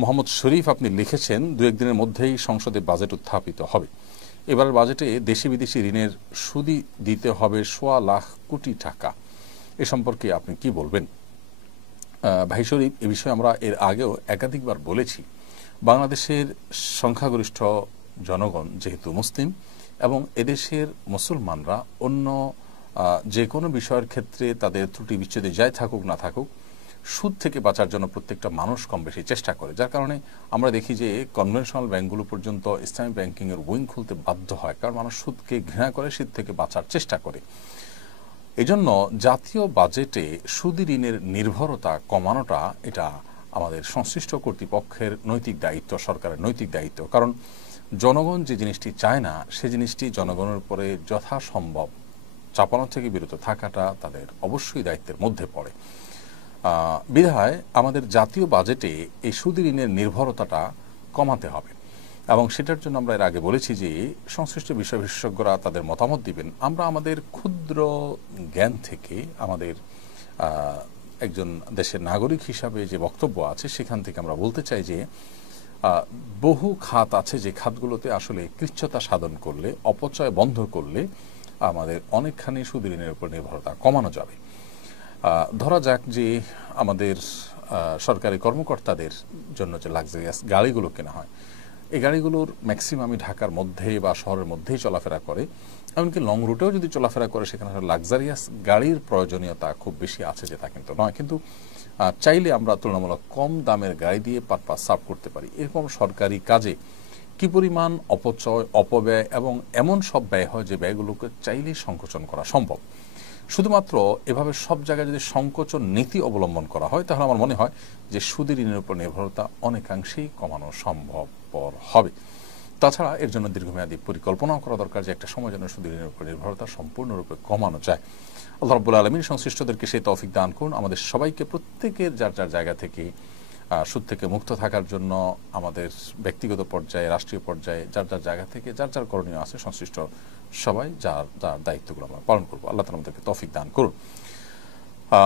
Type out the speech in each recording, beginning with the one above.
মোহাম্মদ শরীফ আপনি লিখেছেন, দু একদিনের মধ্যেই সংসদে বাজেট উত্থাপিত হবে। এবার বাজেটে দেশি বিদেশি ঋণের সুদি দিতে হবে ১.৫ লাখ কোটি টাকা। এ সম্পর্কে আপনি কি বলবেন? ভাই শরীফ, এ বিষয়ে আমরা এর আগেও একাধিকবার বলেছি, বাংলাদেশের সংখ্যাগরিষ্ঠ জনগণ যেহেতু মুসলিম এবং এদেশের মুসলমানরা অন্য যে কোনো বিষয়ের ক্ষেত্রে তাদের ত্রুটি বিচ্ছেদে যাই থাকুক না থাকুক, সুদ থেকে বাঁচার জন্য প্রত্যেকটা মানুষ কম বেশি চেষ্টা করে। যার কারণে আমরা দেখি যে কনভেনশনাল ব্যাংকগুলো পর্যন্ত ইসলামিক ব্যাংকিংয়ের উইং খুলতে বাধ্য হয়, কারণ মানুষ সুদকে ঘৃণা করে, সুদ থেকে বাঁচার চেষ্টা করে। এজন্য জাতীয় বাজেটে সুদি ঋণের নির্ভরতা কমানোটা এটা আমাদের সংশ্লিষ্ট কর্তৃপক্ষের নৈতিক দায়িত্ব, সরকারের নৈতিক দায়িত্ব। কারণ জনগণ যে জিনিসটি চায় না, সে জিনিসটি জনগণের উপরে যথাসম্ভব চাপানো থেকে বিরত থাকাটা তাদের অবশ্যই দায়িত্বের মধ্যে পড়ে। বিধায় আমাদের জাতীয় বাজেটে এই সুদি ঋণের নির্ভরতাটা কমাতে হবে, এবং সেটার জন্য আমরা এর আগে বলেছি যে সংশ্লিষ্ট বিষয় বিশেষজ্ঞরা তাদের মতামত দিবেন। আমরা আমাদের ক্ষুদ্র জ্ঞান থেকে, আমাদের একজন দেশের নাগরিক হিসাবে যে বক্তব্য আছে সেখান থেকে আমরা বলতে চাই যে বহু খাত আছে যে খাতগুলোতে আসলে কৃচ্ছতা সাধন করলে, অপচয় বন্ধ করলে আমাদের অনেকখানি সুদি ঋণের উপর নির্ভরতা কমানো যাবে। ধরা যাক যে আমাদের সরকারি কর্মকর্তাদের জন্য যে লাক্সারিয়াস গাড়িগুলো কেনা হয়, এই গাড়িগুলোর ম্যাক্সিমামই ঢাকার মধ্যে বা শহরের মধ্যেই চলাফেরা করে। এমনকি লং রুটেও যদি চলাফেরা করে, সেখানে লাক্সারিয়াস গাড়ির প্রয়োজনীয়তা খুব বেশি আছে যে তা কিন্তু নয়। কিন্তু চাইলে আমরা তুলনামূলক কম দামের গাড়ি দিয়ে পারপাস সার্ভ করতে পারি। এরকম সরকারি কাজে কি পরিমাণ অপচয়, অপব্যয় এবং এমন সব ব্যয় হয় যে ব্যয়গুলোকে চাইলেই সংকোচন করা সম্ভব। শুধুমাত্র এভাবে সব জায়গায় যদি সংকোচন নীতি অবলম্বন করা হয়, তাহলে আমার মনে হয় যে সুদি ঋণের উপর নির্ভরতা অনেকাংশেই কমানো সম্ভবপর হবে। তাছাড়া এর জন্য দীর্ঘমেয়াদী পরিকল্পনাও করা দরকার, যে একটা সময় যেন সুদি ঋণের উপর নির্ভরতা সম্পূর্ণরূপে কমানো যায়। আল্লাহ রাব্বুল আলামিন সংশ্লিষ্টদেরকে সেই তৌফিক দান করুন। আমাদের সবাইকে প্রত্যেকের যার যার জায়গা থেকে সুদ থেকে মুক্ত থাকার জন্য আমাদের ব্যক্তিগত পর্যায়ে, রাষ্ট্রীয় পর্যায়ে যার যার জায়গা থেকে যার যার করণীয় আছে, সংশ্লিষ্ট সবাই যার যার দায়িত্বগুলো আমরা পালন করবো। আল্লাহ তাআলা আমাদেরকে তৌফিক দান করুন।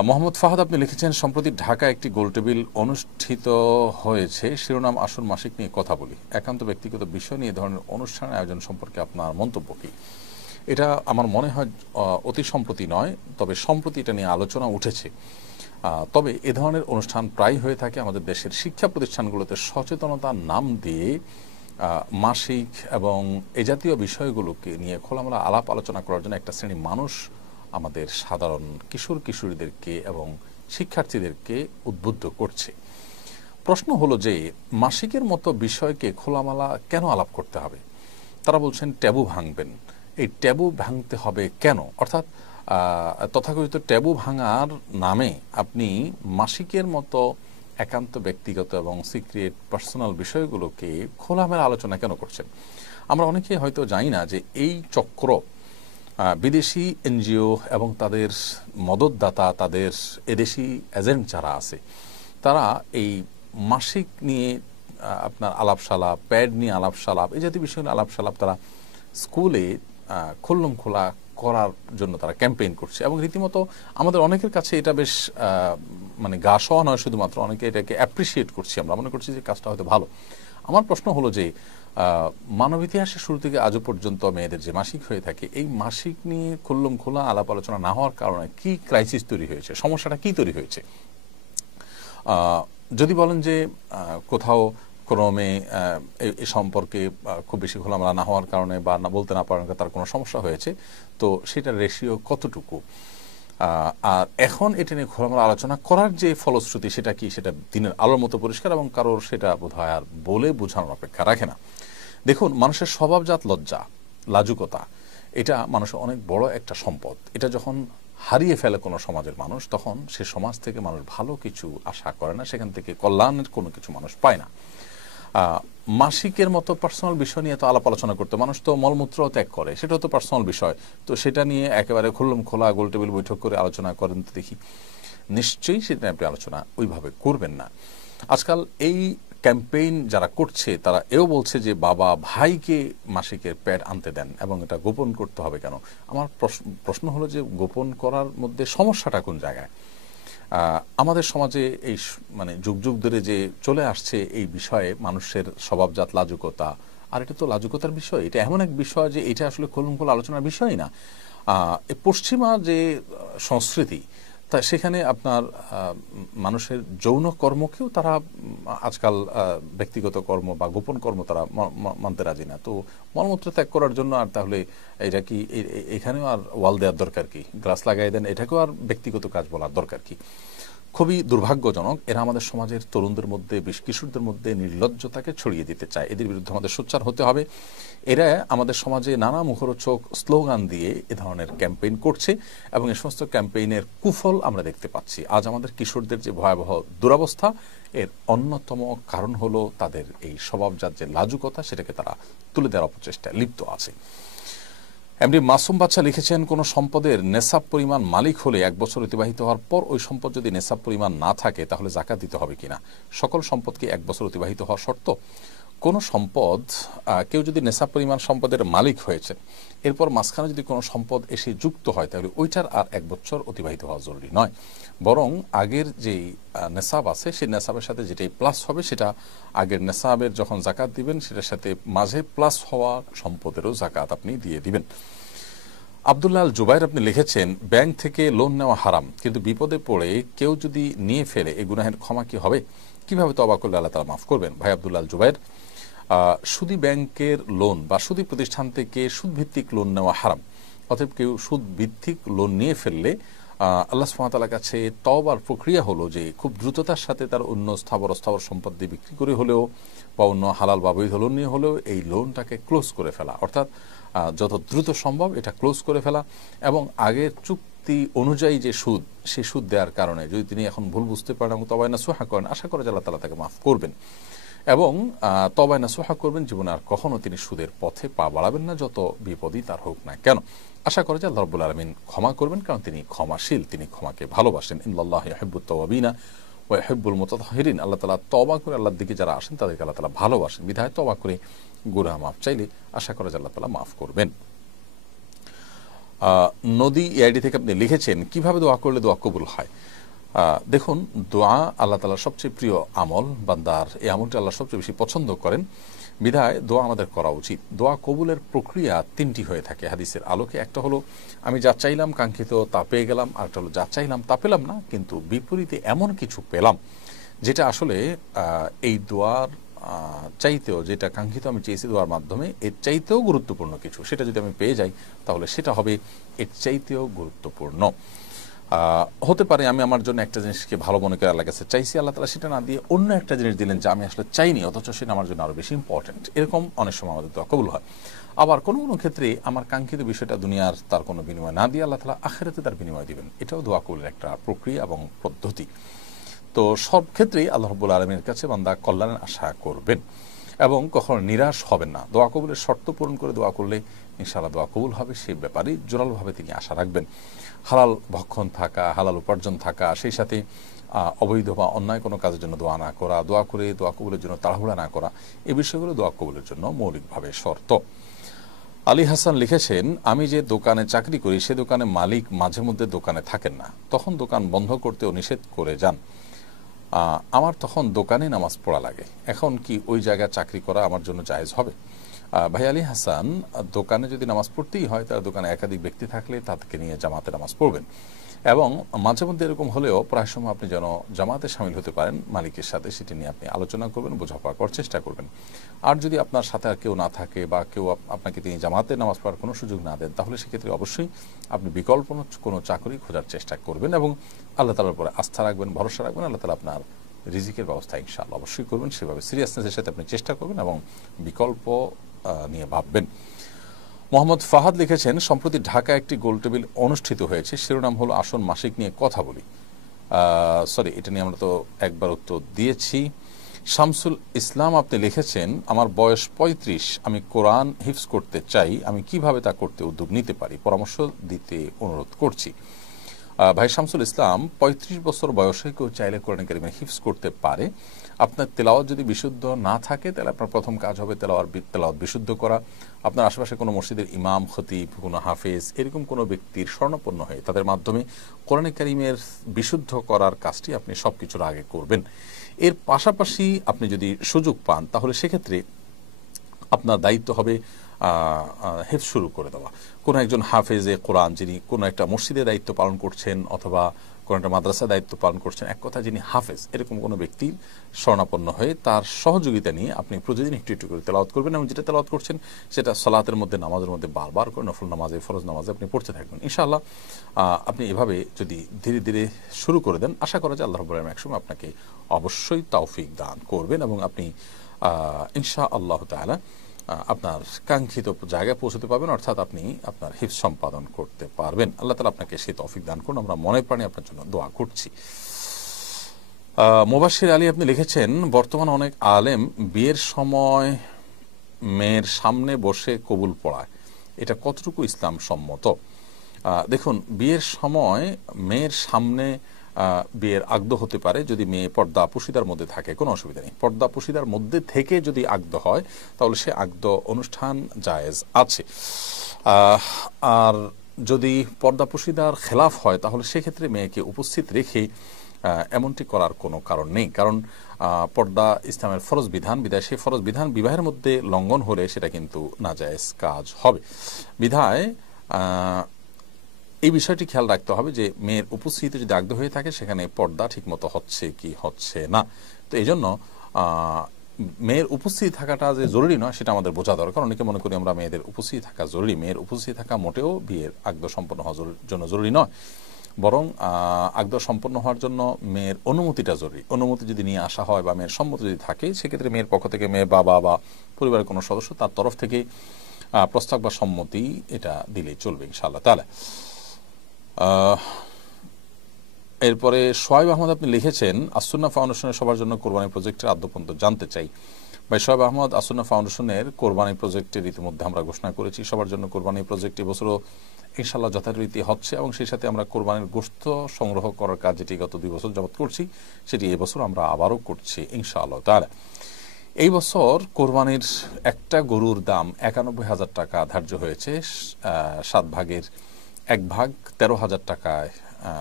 মোহাম্মদ ফাহাদ আপনি লিখেছেন, সম্প্রতি ঢাকায় একটি গোলটেবিল অনুষ্ঠিত হয়েছে, শিরোনাম আসুন মাসিক নিয়ে কথা বলি। একান্ত ব্যক্তিগত বিষয় নিয়ে এ ধরনের অনুষ্ঠানের আয়োজন সম্পর্কে আপনার মন্তব্য কি? এটা আমার মনে হয় অতি সম্প্রতি নয়, তবে সম্প্রতি এটা নিয়ে আলোচনা উঠেছে। তবে এ ধরনের অনুষ্ঠান প্রায় হয়ে থাকে আমাদের দেশের শিক্ষা প্রতিষ্ঠানগুলোতে সচেতনতার নাম দিয়ে মাসিক এবং এ জাতীয় বিষয়গুলোকে নিয়ে খোলামেলা আলাপ আলোচনা করার জন্য একটা শ্রেণী মানুষ আমাদের সাধারণ কিশোর কিশোরীদেরকে এবং শিক্ষার্থীদেরকে উদ্বুদ্ধ করছে। প্রশ্ন হলো যে মাসিকের মতো বিষয়কে খোলামেলা কেন আলাপ করতে হবে? তারা বলছেন ট্যাবু ভাঙবেন। এই ট্যাবু ভাঙতে হবে কেন? অর্থাৎ তথাকথিত ট্যাবু ভাঙার নামে আপনি মাসিকের মতো একান্ত ব্যক্তিগত এবং সিক্রেট পার্সোনাল বিষয়গুলোকে খোলামেলা আলোচনা কেন করছেন? আমরা অনেকেই হয়তো জানি না যে এই চক্র বিদেশি এনজিও এবং তাদের মদতদাতা, তাদের এদেশি এজেন্ট যারা আছে, তারা এই মাসিক নিয়ে আপনার আলাপসালাপ, প্যাড নিয়ে আলাপসালাপ, এই জাতীয় বিষয় নিয়ে আলাপসালাপ তারা স্কুলে খুল্লম খোলা করার জন্য তারা ক্যাম্পেইন করছে। এবং রীতিমতো আমাদের অনেকের কাছে এটা বেশ মানে গা সওয়া নয়, শুধুমাত্র অনেকে এটাকে অ্যাপ্রিসিয়েট করছি। আমরা মনে করছি যে কাজটা হয়তো ভালো। আমার প্রশ্ন হলো যে মানব ইতিহাসের শুরু থেকে আজও পর্যন্ত মেয়েদের যে মাসিক হয়ে থাকে, এই মাসিক নিয়ে খুল্লম খোলা আলাপ আলোচনা না হওয়ার কারণে কি ক্রাইসিস তৈরি হয়েছে, সমস্যাটা কি তৈরি হয়েছে? যদি বলেন যে কোথাও ক্রমে এ সম্পর্কে খুব বেশি খোলামেলা না হওয়ার কারণে বা না বলতে না পারার কারণে তার কোনো সমস্যা হয়েছে, তো সেটার রেশিও কতটুকু? আর এখন এটা নিয়ে খোলামেলা আলোচনা করার যে ফলশ্রুতি সেটা কি, সেটা দিনের আলোর মতো পরিষ্কার এবং কারোর সেটা বোধহয় আর বলে বোঝানোর অপেক্ষা রাখে না। দেখুন, মানুষের স্বভাবজাত লজ্জা, লাজুকতা, এটা মানুষের অনেক বড় একটা সম্পদ। এটা যখন হারিয়ে ফেলে কোনো সমাজের মানুষ, তখন সে সমাজ থেকে মানুষ ভালো কিছু আশা করে না, সেখান থেকে কল্যাণের কোনো কিছু মানুষ পায় না। মাসিকের মতো পার্সোনাল বিষয় নিয়ে তো আলাপ আলোচনা করতে, মানুষ তো মলমূত্র ত্যাগ করে, সেটাও তো পার্সোনাল বিষয়, তো সেটা নিয়ে একেবারে খুল্লম খোলা গোল টেবিল বৈঠক করে আলোচনা করেন তো দেখি? নিশ্চয়ই সেটা আপনি আলোচনা ওইভাবে করবেন না। আজকাল এই ক্যাম্পেইন যারা করছে তারা এও বলছে যে বাবা ভাইকে মাসিকের প্যাড আনতে দেন এবং এটা গোপন করতে হবে কেন? আমার প্রশ্ন হলো যে গোপন করার মধ্যে সমস্যাটা কোন জায়গায়? আমাদের সমাজে এই মানে যুগ যুগ ধরে যে চলে আসছে এই বিষয়ে মানুষের স্বভাবজাত লাজুকতা, আর এটা তো লাজুকতার বিষয়, এটা এমন এক বিষয় যে এটা আসলে খোলমখোল আলোচনার বিষয়ই না। পশ্চিমা যে সংস্কৃতি, তা সেখানে আপনার মানুষের যৌন কর্মকেও তারা আজকাল ব্যক্তিগত কর্ম বা গোপন কর্ম তারা মানতে রাজি না। তো মলমূত্র ত্যাগ করার জন্য আর তাহলে এটা কি এখানেও আর ওয়াল দেওয়ার দরকার কি, গ্লাস লাগাই দেন, এটাকেও আর ব্যক্তিগত কাজ বলার দরকার কি? খুবই দুর্ভাগ্যজনক। এরা আমাদের সমাজের তরুণদের মধ্যে, কিশোরদের মধ্যে নির্লজ্জতাকে ছড়িয়ে দিতে চায়। এদের বিরুদ্ধে আমাদের সোচ্চার হতে হবে। এরা আমাদের সমাজে নানা মুখরোচক স্লোগান দিয়ে এ ধরনের ক্যাম্পেইন করছে এবং এই সমস্ত ক্যাম্পেইনের কুফল আমরা দেখতে পাচ্ছি। আজ আমাদের কিশোরদের যে ভয়াবহ দুরবস্থা, এর অন্যতম কারণ হলো তাদের এই স্বভাবজাত যে লাজুকতা, সেটাকে তারা তুলে দেওয়ার অপচেষ্টায় লিপ্ত আছে। এমডি মাসুম বাচ্চা লিখেছেন, কোনো সম্পদের নেশাব পরিমাণ মালিক হলে 1 বছর অতিবাহিত হওয়ার পর ওই সম্পদ যদি নেশাব পরিমাণ না থাকে তাহলে যাকাত দিতে হবে কিনা? সকল সম্পদকে 1 বছর অতিবাহিত হওয়া শর্ত? কোনো সম্পদ, কেউ যদি নেশাব পরিমাণ সম্পদের মালিক হয়েছে, এরপর মাঝখানে যদি কোনো সম্পদ এসে যুক্ত হয় তাহলে ওইটার আর 1 বছর অতিবাহিত হওয়া জরুরি নয়, বরং আগের যেই নেশাব আছে সেই নেশাবের সাথে যেটাই প্লাস হবে সেটা আগের নেশাবের যখন জাকাত দিবেন সেটার সাথে মাঝে প্লাস হওয়া সম্পদেরও জাকাত আপনি দিয়ে দিবেন। আব্দুল্লাহ আল জুবাইর আপনি লিখেছেন, ব্যাংক থেকে লোন নেওয়া হারাম, কিন্তু বিপদে পড়ে কেউ যদি নিয়ে ফেলে এই গুনাহের ক্ষমা কি হবে? কিভাবে তওবা করলে আল্লাহ তাআলা মাফ করবেন? ভাই আব্দুল্লাহ আল জুবাইর, সুদী ব্যাংকের লোন বা সুদী প্রতিষ্ঠান থেকে সুদভিত্তিক লোন নেওয়া হারাম। অতএব কেউ সুদভিত্তিক লোন নিয়ে ফেললে আল্লাহ সুবহানাহু ওয়া তাআলার কাছে তওবার প্রক্রিয়া হলো যে খুব দ্রুততার সাথে তার অন্য স্থাবর সম্পদ দিয়ে বিক্রি করে হলেও বা অন্য হালাল বা বৈধ লোন নিয়ে হলেও এই লোনটাকে ক্লোজ করে ফেলা, অর্থাৎ যত দ্রুত সম্ভব এটা ক্লোজ করে ফেলা এবং আগের চুক্তি অনুযায়ী যে সুদ, সেই সুদ দেওয়ার কারণে যদি তিনি এখন ভুল বুঝতে পারেন এবং তওবা নাসুহা করেন, আশা করে যে আল্লাহ তাআলা তাকে মাফ করবেন এবং তওবা নাসুহা করবেন, জীবনে আর কখনো তিনি সুদের পথে পা বাড়াবেন না, যত বিপদই তার হোক না কেন। আশা করে যে আল্লাহ রাব্বুল আলামিন ক্ষমা করবেন, কারণ তিনি ক্ষমাশীল, তিনি ক্ষমাকে ভালোবাসেন। ইন্নাল্লাহা ইউহিব্বুত তাওয়াবিনা ওয়া ইউহিব্বুল মুতাতাহহিরিন। আল্লাহ তাআলা তওবা করে আল্লাহর দিকে যারা আসেন তাদেরকে আল্লাহ তাআলা ভালোবাসেন, বিধায় তওবা করে গুনাহ মাফ চাইলে আশা করে যে আল্লাহ তাআলা মাফ করবেন। নদী এআইডি থেকে আপনি লিখেছেন, কিভাবে দোয়া করলে দোয়া কবুল হয়? দেখুন, দোয়া আল্লাহ তাআলার সবচেয়ে প্রিয় আমল, বান্দার এই আমলটি আল্লাহ সবচেয়ে বেশি পছন্দ করেন, বিধায় দোয়া আমাদের করা উচিত। দোয়া কবুলের প্রক্রিয়া 3টি হয়ে থাকে হাদিসের আলোকে। একটা হলো আমি যা চাইলাম কাঙ্ক্ষিত তা পেয়ে গেলাম, আর একটা হলো যা চাইলাম তা পেলাম না, কিন্তু বিপরীতে এমন কিছু পেলাম যেটা আসলে এই দোয়ার চাইতেও, যেটা কাঙ্ক্ষিত আমি চেয়েছি দোয়ার মাধ্যমে, এর চাইতেও গুরুত্বপূর্ণ কিছু, সেটা যদি আমি পেয়ে যাই তাহলে সেটা হবে এর চাইতেও গুরুত্বপূর্ণ। হতে পারে আমি আমার জন্য একটা জিনিসকে ভালো মনে করে আল্লাহর কাছে চাইছি, আল্লাহ তাআলা সেটা না দিয়ে অন্য একটা জিনিস দিলেন যা আমি আসলে চাইনি, অথচ সেটা আমার জন্য আরও বেশি ইম্পর্টেন্ট। এরকম অনেক সময় আমাদের দোয়া কবুল হয়। আবার কোনো কোনো ক্ষেত্রে আমার কাঙ্ক্ষিত বিষয়টা দুনিয়ার তার কোনো বিনিময় না দিয়ে আল্লাহ তাআলা আখিরাতে তার বিনিময় দিবেন। এটাও দোয়া কবুলের একটা প্রক্রিয়া এবং পদ্ধতি। তো সব ক্ষেত্রেই আল্লাহ রাব্বুল আলামিনের কাছে বান্দা কল্যাণের আশা করবেন এবং কখনো নিরাশ হবেন না। দোয়া কবুলের শর্ত পূরণ করে দোয়া করলে ইনশাআল্লাহ দোয়া কবুল হবে, সেই ব্যাপারে জোরালোভাবে তিনি আশা রাখবেন। হালাল ভক্ষণ থাকা, হালাল উপার্জন থাকা, সেই সাথে অবৈধ বা অন্যায় কোনো কাজের জন্য দোয়া না করা, দোয়া করে দোয়া কবুলের জন্য তাড়াহুড়া না করা, এই বিষয়গুলো দোয়া কবুলের জন্য মৌলিকভাবে শর্ত। আলী হাসান লিখেছেন, আমি যে দোকানে চাকরি করি সে দোকানে মালিক মাঝে মধ্যে দোকানে থাকেন না, তখন দোকান বন্ধ করতেও নিষেধ করে যান। আমার তখন দোকানে নামাজ পড়া লাগে, এখন কি ওই জায়গায় চাকরি করা আমার জন্য জায়েজ হবে? ভাই আলী হাসান, দোকানে যদি নামাজ পড়তেই হয় তার দোকানে একাধিক ব্যক্তি থাকলে তাদেরকে নিয়ে জামাতে নামাজ পড়বেন এবং মাঝে মধ্যে এরকম হলেও প্রায় সময় আপনি যেন জামাতে সামিল হতে পারেন মালিকের সাথে, সেটি নিয়ে আপনি আলোচনা করবেন, বোঝাপড়া করার চেষ্টা করবেন। আর যদি আপনার সাথে আর কেউ না থাকে বা কেউ আপনাকে তিনি জামাতে নামাজ পড়ার কোনো সুযোগ না দেন, তাহলে সেক্ষেত্রে অবশ্যই আপনি বিকল্প কোনো চাকরি খোঁজার চেষ্টা করবেন এবং আল্লাহ তাআলার উপরে আস্থা রাখবেন, ভরসা রাখবেন। আল্লাহ তাআলা আপনার রিজিকের ব্যবস্থা ইনশাআল্লাহ অবশ্যই করবেন। সেভাবে সিরিয়াসনেসের সাথে আপনি চেষ্টা করবেন এবং বিকল্প নিয়ে ভাববেন। মোহাম্মদ ফাহাদ লিখেছেন, সম্প্রতি ঢাকা একটি গোলটেবিল অনুষ্ঠিত হয়েছে, শিরোনাম হলো আসন মাসিক নিয়ে কথা বলি। সরি, এটা নিয়ে আমরা তো একবার উত্তর দিয়েছি। শামসুল ইসলাম আপনি লিখেছেন, আমার বয়স 35, আমি কোরআন হিফজ করতে চাই, আমি কিভাবে তা করতে উদ্যোগ নিতে পারি, পরামর্শ দিতে অনুরোধ করছি। ভাই শামসুল ইসলাম, ৩৫ বছর বয়সে কেউ চাইলে কোরআন কারীমের হিফজ করতে পারে। আপনার তেলাওয়াত যদি বিশুদ্ধ না থাকে তাহলে আপনার প্রথম কাজ হবে তেলাওয়াত বিশুদ্ধ করা। আপনার আশেপাশে কোনো মসজিদের ইমাম, খতিব, কোনো হাফেজ এরকম কোনো ব্যক্তির শরণাপন্ন হয়ে তাদের মাধ্যমে কোরআন কারীমের বিশুদ্ধ করার কাজটি আপনি সব কিছুর আগে করবেন। এর পাশাপাশি আপনি যদি সুযোগ পান তাহলে সেক্ষেত্রে আপনার দায়িত্ব হবে হেফজ শুরু করে দেওয়া। কোনো একজন হাফেজে কোরআন যিনি কোনো একটা মসজিদে দায়িত্ব পালন করছেন অথবা কোনো একটা মাদ্রাসায় দায়িত্ব পালন করছেন, এক কথা যিনি হাফেজ, এরকম কোনো ব্যক্তির শরণাপন্ন হয়ে তার সহযোগিতা নিয়ে আপনি প্রতিদিন একটু একটু করে তেলাওয়াত করবেন এবং যেটা তেলাওয়াত করছেন সেটা সালাতের মধ্যে, নামাজের মধ্যে বারবার করে নফল নামাজে, ফরজ নামাজে আপনি পড়তে থাকবেন। ইনশাআল্লাহ আপনি এভাবে যদি ধীরে ধীরে শুরু করে দেন, আশা করা যায় আল্লাহ রাব্বুল আলামিন একসময় আপনাকে অবশ্যই তৌফিক দান করবেন এবং আপনি ইনশাআল্লাহ তাআলা আপনার কাঙ্ক্ষিত জায়গায় পৌঁছতে পারবেন, অর্থাৎ আপনি আপনার হিফজ সম্পাদন করতে পারবেন। আল্লাহ তাআলা আপনাকে সেই তৌফিক দান করুন। আমরা মনে প্রাণে আপনার জন্য দোয়া করছি। মুবাশশির আলী আপনি লিখেছেন, বর্তমানে অনেক আলেম বিয়ের সময় মেয়ের সামনে বসে কবুল পড়ায়, এটা কতটুকু ইসলাম সম্মত? দেখুন, বিয়ের সময় মেয়ের সামনে বিয়ের আগদ হতে পারে যদি মেয়ে পর্দা পুশিদার মধ্যে থাকে, কোনো অসুবিধা নেই। পর্দা পুশিদার মধ্যে থেকে যদি আগদ হয় তাহলে সে আগদ অনুষ্ঠান জায়েজ আছে। আর যদি পর্দা পুশিদার খেলাফ হয় তাহলে সেক্ষেত্রে মেয়েকে উপস্থিত রেখে এমনটি করার কোনো কারণ নেই, কারণ পর্দা ইসলামের ফরজ বিধান, বিধায় সেই ফরজ বিধান বিবাহের মধ্যে লঙ্ঘন হলে সেটা কিন্তু নাজায়েজ কাজ হবে। বিধায় এই বিষয়টি খেয়াল রাখতে হবে যে মেয়ের উপস্থিতি যদি আগদ হয়ে থাকে সেখানে পর্দা ঠিকমতো হচ্ছে কি হচ্ছে না। তো এই জন্য মেয়ের উপস্থিতি থাকাটা যে জরুরি নয় সেটা আমাদের বোঝা দরকার। অনেকে মনে করি আমরা মেয়েদের উপস্থিতি থাকা জরুরি, মেয়ের উপস্থিতি থাকা মোটেও বিয়ের আগদ সম্পন্ন হওয়ার জন্য জরুরি নয়, বরং আগদ সম্পন্ন হওয়ার জন্য মেয়ের অনুমতিটা জরুরি। অনুমতি যদি নিয়ে আসা হয় বা মেয়ের সম্মতি যদি থাকে সেক্ষেত্রে মেয়ের পক্ষ থেকে মেয়ের বাবা বা পরিবারের কোনো সদস্য তার তরফ থেকে প্রস্তাব বা সম্মতি এটা দিলেই চলবে ইনশাআল্লাহ তাআলা। এরপরে সোহাইব আহমদ আপনি লিখেছেন, আসুন্নাহ ফাউন্ডেশনের সবার জন্য কোরবানি প্রজেক্টের আদ্যপন্ত জানতে চাই। ভাই সোহাইব আহমদ, আসুন্নাহ ফাউন্ডেশনের কোরবানি প্রজেক্টের ইতিমধ্যে আমরা ঘোষণা করেছি সবার জন্য কোরবানি প্রজেক্ট এবছরও ইনশাআল্লাহ যথারীতি হচ্ছে এবং সেই সাথে আমরা কোরবানির গোশত সংগ্রহ করার কাজ যেটি গত 2 বছর যাবত করছি সেটি এবছর আমরা আবারও করছি ইনশাআল্লাহ তাআলা। এই বছর কোরবানির একটা গরুর দাম 91,000 টাকা ধার্য হয়েছে। 7 ভাগের 1 ভাগ 13,000 টাকায়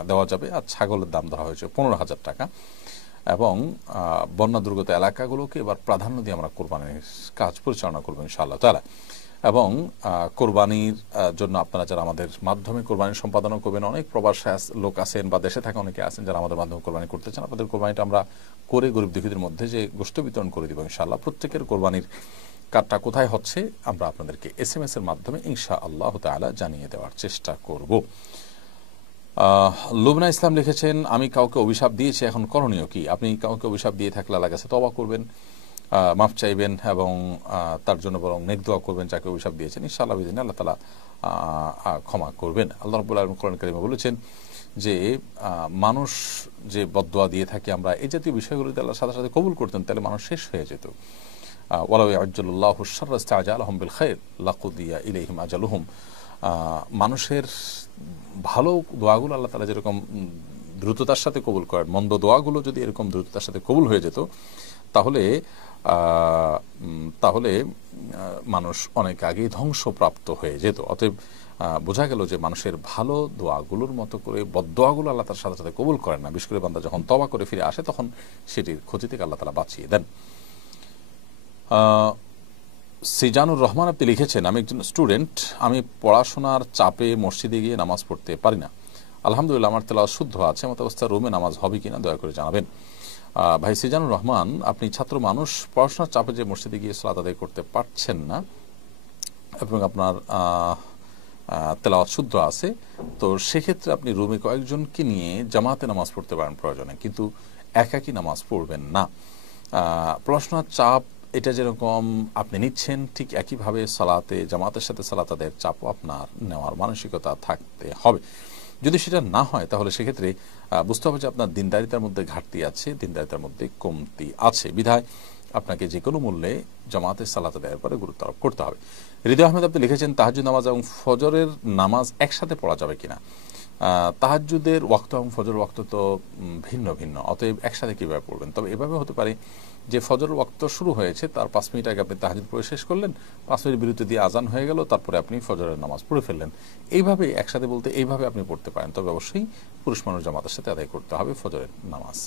দেওয়া যাবে, আর ছাগলের দাম ধরা হয়েছে 15,000 টাকা। এবং বন্যা দুর্গত এলাকাগুলোকে এবার প্রাধান্য দিয়ে আমরা কোরবানির কাজ পরিচালনা করবো ইনশাআল্লাহ তাআলা। এবং কোরবানির জন্য আপনারা যারা আমাদের মাধ্যমে কোরবানি সম্পাদন করবেন, অনেক প্রবাসী লোক আছেন বা দেশে থাকা অনেকে আছেন যারা আমাদের মাধ্যমে কোরবানি করতে চান, আপনাদের কোরবানিটা আমরা করে গরিব দুঃখীদের মধ্যে যে গোশত বিতরণ করে দিব ইনশাআল্লাহ। প্রত্যেকের কোরবানির কার্ডটা কোথায় হচ্ছে আমরা আপনাদেরকে SMS এর মাধ্যমে ইনশাআল্লাহ তাআলা জানিয়ে দেওয়ার চেষ্টা করব। লুবনা ইসলাম লিখেছেন, আমি কাউকে অভিশাপ দিয়েছি, এখন করণীয় কি? আপনি কাউকে অভিশাপ দিয়ে থাকলে আল্লাহর কাছে তওবা করবেন, মাফ চাইবেন এবং তার জন্য বরং নেক দোয়া করবেন যাকে অভিশাপ দিয়েছেন। ইনশাআল্লাহ বিদিনে আল্লাহ তাআলা ক্ষমা করবেন। আল্লাহ রাব্বুল আলামিন কোরআন কারীমে বলেছেন যে মানুষ যে বদদোয়া দিয়ে থাকে আমরা, এই জাতীয় বিষয়গুলো যদি আল্লাহর সাথে সাথে কবুল করতেন তাহলে মানুষ শেষ হয়ে যেত। ওয়ালাউ ইয়াজ্জালুল্লাহু শাররা ইসতাআজালাহুম বিল খায়র লাকুদিয়া ইলাইহিম আজালুহুম। মানুষের ভালো দোয়াগুলো আল্লাহ তাআলা যেরকম দ্রুততার সাথে কবুল করেন, মন্দ দোয়াগুলো যদি এরকম দ্রুততার সাথে কবুল হয়ে যেত তাহলে তাহলে মানুষ অনেক আগেই ধ্বংসপ্রাপ্ত হয়ে যেত। অতএব বোঝা গেল যে মানুষের ভালো দোয়াগুলোর মতো করে বদদোয়াগুলো আল্লাহ তার সাথে সাথে কবুল করেন না। বিশেষ করে বান্দা যখন তওবা করে ফিরে আসে তখন সেটির ক্ষতি থেকে আল্লাহ তাআলা বাঁচিয়ে দেন। সিজানুর রহমান আপনি লিখেছেন, আমি একজন স্টুডেন্ট, আমি পড়াশোনার চাপে মসজিদে গিয়ে নামাজ পড়তে পারি না। আলহামদুলিল্লাহ আমার তেলাওয়াত শুদ্ধ আছে, এমত অবস্থায় রুমে নামাজ হবে কিনা দয়া করে জানাবেন। ভাই সিজানুর রহমান, আপনি ছাত্র মানুষ, পড়াশোনার চাপে যে মসজিদে গিয়ে সালাত আদায় করতে পারছেন না এবং আপনার তেলাওয়াত শুদ্ধ আছে, তো সেক্ষেত্রে আপনি রুমে কয়েকজনকে নিয়ে জামাতে নামাজ পড়তে পারেন প্রয়োজনে, কিন্তু একাকী নামাজ পড়বেন না। পড়াশোনার চাপ এটা যেরকম আপনি নিচ্ছেন ঠিক একইভাবে সালাতে জামাতের সাথে সালাত আদায়ের চাপও আপনার নেওয়ার মানসিকতা থাকতে হবে। যদি সেটা না হয় তাহলে সেক্ষেত্রে বুঝতে হবে যে আপনার দিনদারিতার মধ্যে ঘাটতি আছে, দিনদারিতার মধ্যে কমতি আছে, বিধায় আপনাকে যে কোনো মূল্যে জামাতের সালাত আদায়ের পরে গুরুত্ব আরোপ করতে হবে। হৃদয় আহমেদ আপনি লিখেছেন, তাহাজ্জুদ নামাজ এবং ফজরের নামাজ একসাথে পড়া যাবে কিনা? তাহাজ্জুদের ওয়াক্ত এবং ফজর ওয়াক্ত তো ভিন্ন ভিন্ন, অতএব একসাথে কীভাবে পড়বেন? তবে এভাবে হতে পারে যে ফজর ওয়াক্ত শুরু হয়েছে, তার 5 মিনিট আগে আপনি তাহাজ্জুদ পড়ে শেষ করলেন, 5 মিনিট বিরতি দিয়ে আজান হয়ে গেল, তারপরে আপনি ফজরের নামাজ পড়ে ফেললেন। এইভাবে একসাথে বলতে এইভাবে আপনি পড়তে পারেন, তবে অবশ্যই পুরুষ মানুষ জামাতের সাথে আদায় করতে হবে ফজরের নামাজ।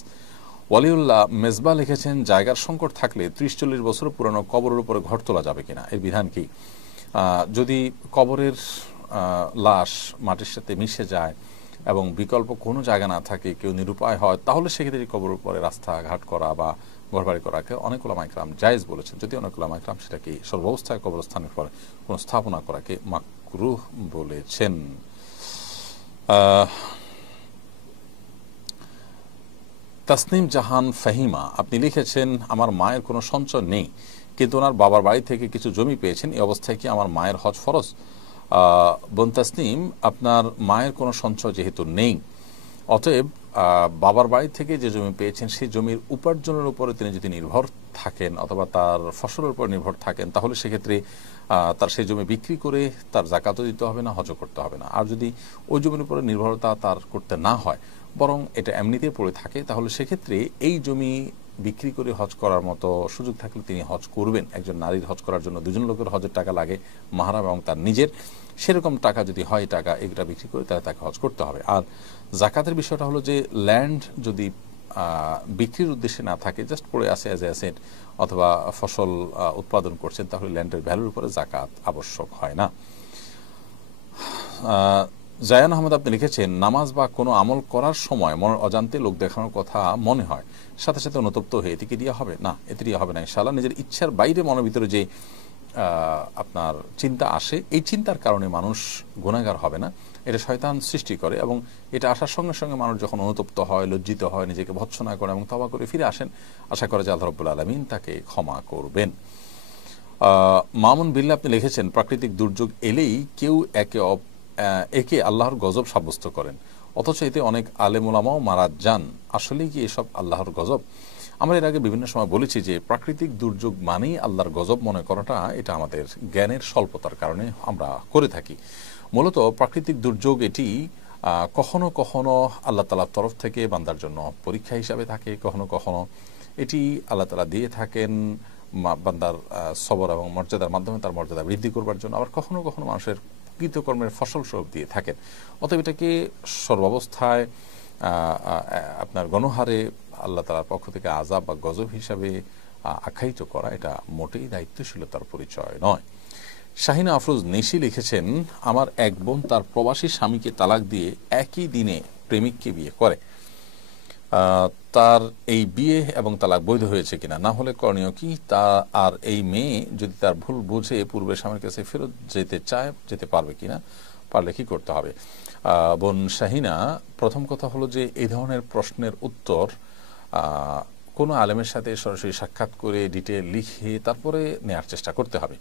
ওয়ালিউল্লাহ মেজবা লিখেছেন, জায়গার সংকট থাকলে 30-40 বছর পুরানো কবরের উপরে ঘর তোলা যাবে কিনা, এর বিধান কি? যদি কবরের লাশ মাটির সাথে মিশে যায় এবং বিকল্প কোনো জায়গা না থাকে, কেউ নিরুপায় হয়, তাহলে সেক্ষেত্রে কবরের উপরে রাস্তাঘাট করা বা ঘরবাড়ি করাকে অনেক উলামা ইকরাম জায়েজ বলেছেন, যদি অনেক উলামা ইকরাম সেটাকে সর্বাবস্থায় কবরস্থানের পরে কোনো স্থাপনা করাকে মাকরুহ বলেছেন। তাসনিম জাহান ফাহিমা আপনি লিখেছেন, আমার মায়ের কোনো সঞ্চয় নেই, কিন্তু ওনার বাবার বাড়ি থেকে কিছু জমি পেয়েছেন, এই অবস্থায় কি আমার মায়ের হজ ফরজ? বোন তাসনিম, আপনার মায়ের কোনো সঞ্চয় যেহেতু নেই, অতএব বাবার বাড়ি থেকে যে জমি পেয়েছেন সেই জমির উপার্জনের উপরে তিনি যদি নির্ভর থাকেন অথবা তার ফসলের উপর নির্ভর থাকেন, তাহলে সেক্ষেত্রে তার সেই জমি বিক্রি করে তার জাকাতও দিতে হবে না, হজও করতে হবে না। আর যদি ওই জমির উপরে নির্ভরতা তার করতে না হয়, বরং এটা এমনিতেই পড়ে থাকে, তাহলে সেক্ষেত্রে এই জমি বিক্রি করে হজ করার মতো সুযোগ থাকলে তিনি হজ করবেন। একজন নারীর হজ করার জন্য 2জন লোকের হজের টাকা লাগে, মাহরাম এবং তার নিজের, সেরকম টাকা যদি হয় টাকা এগুলা বিক্রি করে তাহলে তাকে হজ করতে হবে। আর জাকাতের বিষয়টা হলো যে ল্যান্ড যদি বিক্রির উদ্দেশ্যে না থাকে, জাস্ট পড়ে আসে অ্যাজ এ অ্যাসেট অথবা ফসল উৎপাদন করছেন, তাহলে ল্যান্ডের ভ্যালুর উপরে জাকাত আবশ্যক হয় না। জায়ান আহমদ আপনি লিখেছেন, নামাজ বা কোনো আমল করার সময় মনের অজান্তে লোক দেখানোর কথা মনে হয়, সাথে সাথে অনুতপ্ত হয়ে এতে কি দিয়া হবে? না, এতে দিয়া হবে না ইনশাআল্লাহ। নিজের ইচ্ছার বাইরে মনের ভিতরে যে আপনার চিন্তা আসে, এই চিন্তার কারণে মানুষ গুনাহগার হবে না, এটা শয়তান সৃষ্টি করে, এবং এটা আসার সঙ্গে সঙ্গে মানুষ যখন অনুতপ্ত হয়, লজ্জিত হয়, নিজেকে ভৎসনা করে এবং তওবা করে ফিরে আসেন, আশা করে যে আল্লাহ রাব্বুল আলামিন তাকে ক্ষমা করবেন। মামুন বিল্লাহ আপনি লিখেছেন, প্রাকৃতিক দুর্যোগ এলেই কেউ একে আল্লাহর গজব সাব্যস্ত করেন, অথচ এতে অনেক আলেম ওলামাও মারা যান, আসলেই কি এসব আল্লাহর গজব? আমরা এর আগে বিভিন্ন সময় বলেছি যে প্রাকৃতিক দুর্যোগ মানেই আল্লাহর গজব মনে করাটা, এটা আমাদের জ্ঞানের স্বল্পতার কারণে আমরা করে থাকি। মূলত প্রাকৃতিক দুর্যোগ এটি কখনো কখনো আল্লাহ তাআলার তরফ থেকে বান্দার জন্য পরীক্ষা হিসাবে থাকে, কখনো কখনো এটি আল্লাহ তাআলা দিয়ে থাকেন বান্দার সবর এবং মর্যাদার মাধ্যমে তার মর্যাদা বৃদ্ধি করবার জন্য, আবার কখনো কখনো মানুষের কৃতকর্মের ফসল স্বরূপ দিয়ে থাকেন। অতএব এটাকে সর্বাবস্থায় আপনার গণহারে আল্লাহ তাআলার পক্ষ থেকে আযাব বা গজব হিসাবে আখ্যায়িত করা, এটা মোটেই দায়িত্বশীলতার পরিচয় নয়। শাহিনা আফরোজ নিশি লিখেছেন, আমার এক বোন তার প্রবাসী স্বামীকে তালাক দিয়ে একই দিনে প্রেমিককে বিয়ে করে, তার এই বিয়ে এবং তালাক বৈধ হয়েছে কিনা, না হলে করণীয় কি? তা আর এই মেয়ে যদি তার ভুল বুঝে পূর্বের স্বামীর কাছে ফেরত যেতে চায়, যেতে পারবে কিনা, পারলে কি করতে হবে? বোন শাহিনা, প্রথম কথা হলো যে এই ধরনের প্রশ্নের উত্তর কোনো আলেমের সাথে সরাসরি সাক্ষাৎ করে ডিটেল লিখে তারপরে নেওয়ার চেষ্টা করতে হবে,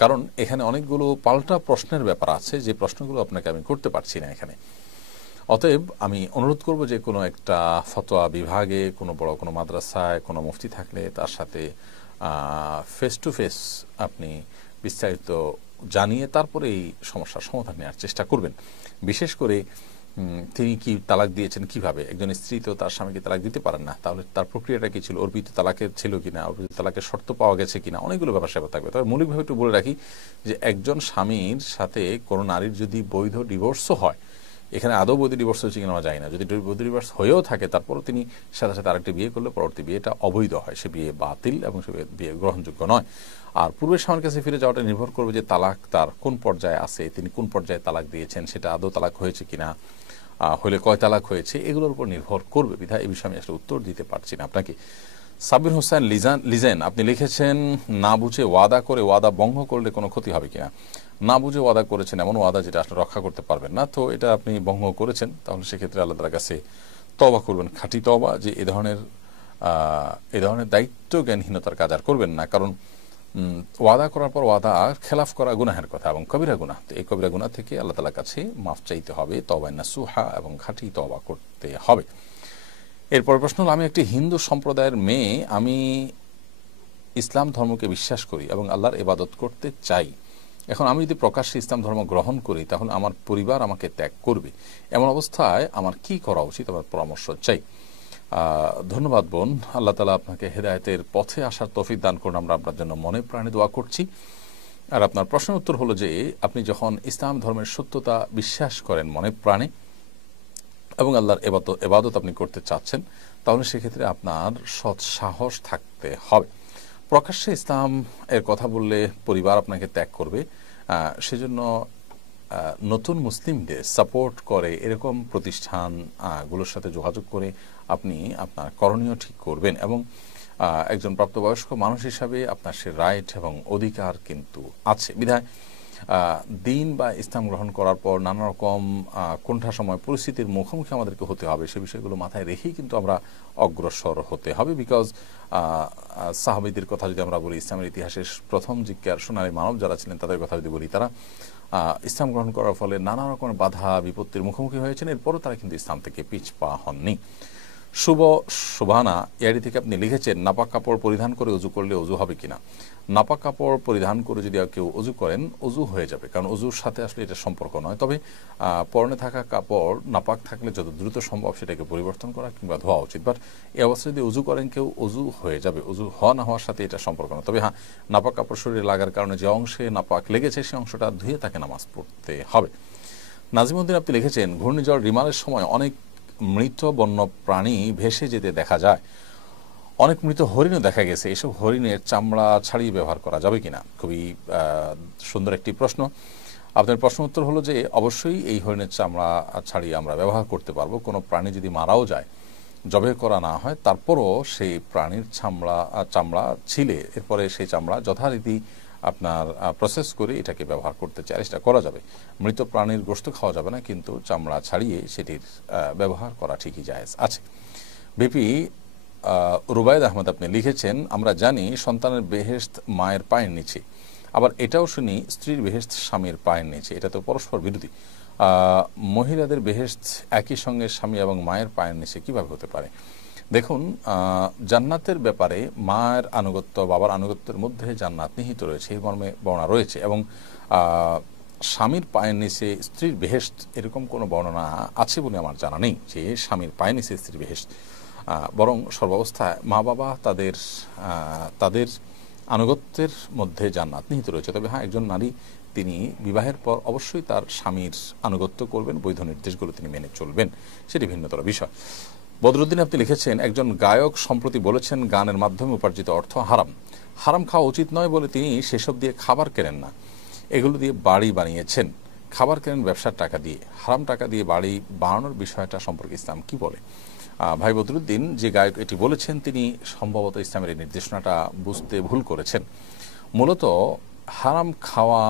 কারণ এখানে অনেকগুলো পাল্টা প্রশ্নের ব্যাপার আছে যে প্রশ্নগুলো আপনাকে আমি করতে পারছি না এখানে। অতএব আমি অনুরোধ করব যে কোনো একটা ফতোয়া বিভাগে, কোনো বড় কোনো মাদ্রাসায় কোনো মুফতি থাকলে তার সাথে ফেস টু ফেস আপনি বিস্তারিত জানিয়ে তারপরে এই সমস্যার সমাধান নেওয়ার চেষ্টা করবেন। বিশেষ করে তিনি কি তালাক দিয়েছেন কিভাবে, একজন স্ত্রী তো তার স্বামীকে তালাক দিতে পারেন না, তাহলে তার প্রক্রিয়াটা কি ছিল, অর্পিত তালাকের ছিল কিনা, অর্পিত তালাকের শর্ত পাওয়া গেছে কিনা, অনেকগুলো ব্যাপার স্যাপার থাকবে। তবে মৌলিকভাবে একটু বলে রাখি যে একজন স্বামীর সাথে কোনো নারীর যদি বৈধ ডিভোর্সও হয়, এখানে আদৌ বৈধ ডিভোর্স হয়েছে কিনা আমরা জানি না, যদি বৈধ ডিভোর্স হয়েও থাকে তারপরও তিনি সাথে সাথে আরেকটি বিয়ে করলে পরবর্তী বিয়েটা অবৈধ হয়, সে বিয়ে বাতিল এবং সে বিয়ে গ্রহণযোগ্য নয়। আর পূর্বের স্বামীর কাছে ফিরে যাওয়াটা নির্ভর করবে যে তালাক তার কোন পর্যায়ে আছে, তিনি কোন পর্যায়ে তালাক দিয়েছেন, সেটা আদৌ তালাক হয়েছে কিনা, হলে কয় তালাক হয়েছে, এগুলোর উপর নির্ভর করবে। বিধায় এই বিষয়ে আমি আসলে উত্তর দিতে পারছি না আপনাকে। সাবির হোসেন লিজেন আপনি লিখেছেন, না বুঝে ওয়াদা করে ওয়াদা ভঙ্গ করলে কোনো ক্ষতি হবে কিনা? না বুঝে ওয়াদা করেছেন, এমন ওয়াদা যেটা আপনি রক্ষা করতে পারবেন না, তো এটা আপনি ভঙ্গ করেছেন, তাহলে সেক্ষেত্রে আল্লাহ তাআলার কাছে তওবা করবেন, খাঁটি তওবা, যে এ ধরনের দায়িত্ব জ্ঞানহীনতার কাজ আর করবেন না। কারণ ওয়াদা করার পর ওয়াদা খেলাফ করা গুনাহের কথা এবং কবিরা গুনাহ, তো এই কবিরা গুনাহ থেকে আল্লাহ তাআলার কাছে মাফ চাইতে হবে, তওবা নাসুহা এবং খাঁটি তওবা করতে হবে। এরপর প্রশ্ন হলো, আমি একটি হিন্দু সম্প্রদায়ের মেয়ে, আমি ইসলাম ধর্মকে বিশ্বাস করি এবং আল্লাহর ইবাদত করতে চাই, এখন আমি যদি প্রকাশ্যে ইসলাম ধর্ম গ্রহণ করি তাহলে আমার পরিবার আমাকে ত্যাগ করবে। এমন অবস্থায় আমার কি করা উচিত, আমার পরামর্শ চাই। ধন্যবাদ বোন, আল্লাহ তাআলা আপনাকে হেদায়েতের পথে আসার তৌফিক দান করুন, আমরা আপনার জন্য মনে প্রাণে দোয়া করছি। আর আপনার প্রশ্নের উত্তর হলো যে আপনি যখন ইসলাম ধর্মের সত্যতা বিশ্বাস করেন মনে প্রাণে এবং আল্লাহর এবাদত আপনি করতে চাচ্ছেন, তাহলে সেক্ষেত্রে আপনার সৎ সাহস থাকতে হবে। প্রকাশ্যে ইসলাম এর কথা বললে পরিবার আপনাকে ত্যাগ করবে, সেজন্য নতুন মুসলিমদের সাপোর্ট করে এরকম প্রতিষ্ঠানগুলোর সাথে যোগাযোগ করে আপনি আপনার করণীয় ঠিক করবেন এবং একজন প্রাপ্তবয়স্ক মানুষ হিসাবে আপনার সে রাইট এবং অধিকার কিন্তু আছে। বিধায় দিন বা ইসলাম গ্রহণ করার পর নানা রকম কোনটা সময় পরিস্থিতির মুখোমুখি আমাদেরকে হতে হবে, সে বিষয়গুলো মাথায় রেখেই কিন্তু আমরা অগ্রসর হতে হবে। বিকজ সাহাবীদের কথা যদি আমরা বলি, ইসলামের ইতিহাসের প্রথম জিজ্ঞার সোনালী মানব যারা ছিলেন তাদের কথা যদি বলি, তারা ইসলাম গ্রহণ করার ফলে নানা রকমের বাধা বিপত্তির মুখোমুখি হয়েছেন, এরপরও তারা কিন্তু ইসলাম থেকে পিছপা হননি। শুভানা ইয়ারি থেকে আপনি লিখেছেন, নাপাক কাপড় পরিধান করে অজু করলে অজু হবে কিনা। নাপাক কাপড় পরিধান করে যদি কেউ অজু করেন অজু হয়ে যাবে, কারণ অজুর সাথে আসলে এটা সম্পর্ক নয়। তবে পরনে থাকা কাপড় নাপাক থাকলে যত দ্রুত সম্ভব সেটাকে পরিবর্তন করা কিংবা ধোয়া উচিত। বাট এই অবস্থায় যদি অজু করেন কেউ, অজু হয়ে যাবে, অজু হওয়া না হওয়ার সাথে এটা সম্পর্ক নয়। তবে হ্যাঁ, নাপাক কাপড় শরীরে লাগার কারণে যে অংশে নাপাক লেগেছে সে অংশটা ধুয়ে তাকে নামাজ পড়তে হবে। নাজিমউদ্দিন আপনি লিখেছেন, ঘূর্ণিঝড় রিমালের সময় অনেক মৃত বন্য প্রাণী ভেসে যেতে দেখা যায়, অনেক মৃত হরিণও দেখা গেছে, এসব হরিণের চামড়া ছাড়িয়ে ব্যবহার করা যাবে কিনা। খুবই সুন্দর একটি প্রশ্ন। আপনার প্রশ্ন উত্তর হলো যে অবশ্যই এই হরিণের চামড়া ছাড়িয়ে আমরা ব্যবহার করতে পারবো। কোনো প্রাণী যদি মারাও যায়, জবে করা না হয়, তারপরও সেই প্রাণীর চামড়া ছিলে এরপরে সেই চামড়া যথারীতি আপনার প্রসেস করে এটাকে ব্যবহার করতে চাই, সেটা করা যাবে। মৃত প্রাণীর গোশত খাওয়া যাবে না, কিন্তু চামড়া ছাড়িয়ে সেটির ব্যবহার করা ঠিকই জায়েজ আছে। বিপি রুবায়েদ আহমদ আপনি লিখেছেন, আমরা জানি সন্তানের বেহেশত মায়ের পায়ের নিচে, আবার এটাও শুনি স্ত্রীর বেহেশত স্বামীর পায়ের নিচে, এটা তো পরস্পর বিরোধী। মহিলাদের বেহেশত একই সঙ্গে স্বামী এবং মায়ের পায়ের নিচে কিভাবে হতে পারে? দেখুন, জান্নাতের ব্যাপারে মায়ের আনুগত্য বাবার আনুগত্যের মধ্যে জান্নাত নিহিত রয়েছে, এই মর্মে বর্ণনা রয়েছে। এবং স্বামীর পায়ের নিচে স্ত্রীর বেহেশত এরকম কোনো বর্ণনা আছে বলে আমার জানা নেই যে স্বামীর পায়ের নিচে স্ত্রীর বেহেশত। বরং সর্বাবস্থায় মা বাবা তাদের আনুগত্যের মধ্যে জান্নাত নিহিত রয়েছে। তবে হ্যাঁ, একজন নারী তিনি বিবাহের পর অবশ্যই তার স্বামীর আনুগত্য করবেন, বৈধ নির্দেশগুলো তিনি মেনে চলবেন, সেটি ভিন্নতর বিষয়। বদরুদ্দিন আপনি লিখেছেন, একজন গায়ক সম্প্রতি বলেছেন গানের মাধ্যমে উপার্জিত অর্থ হারাম খাওয়া উচিত নয় বলে তিনি সেসব দিয়ে খাবার কেনেন না, এগুলো দিয়ে বাড়ি বানিয়েছেন। খাবার কেনেন ব্যবসার টাকা দিয়ে, হারাম টাকা দিয়ে বাড়ি বানানোর বিষয়টা সম্পর্কে ইসলাম কি বলে? ভাই বদরুদ্দিন, যে গায়ক এটি বলেছেন তিনি সম্ভবত ইসলামের এই নির্দেশনাটা বুঝতে ভুল করেছেন। মূলত হারাম খাওয়া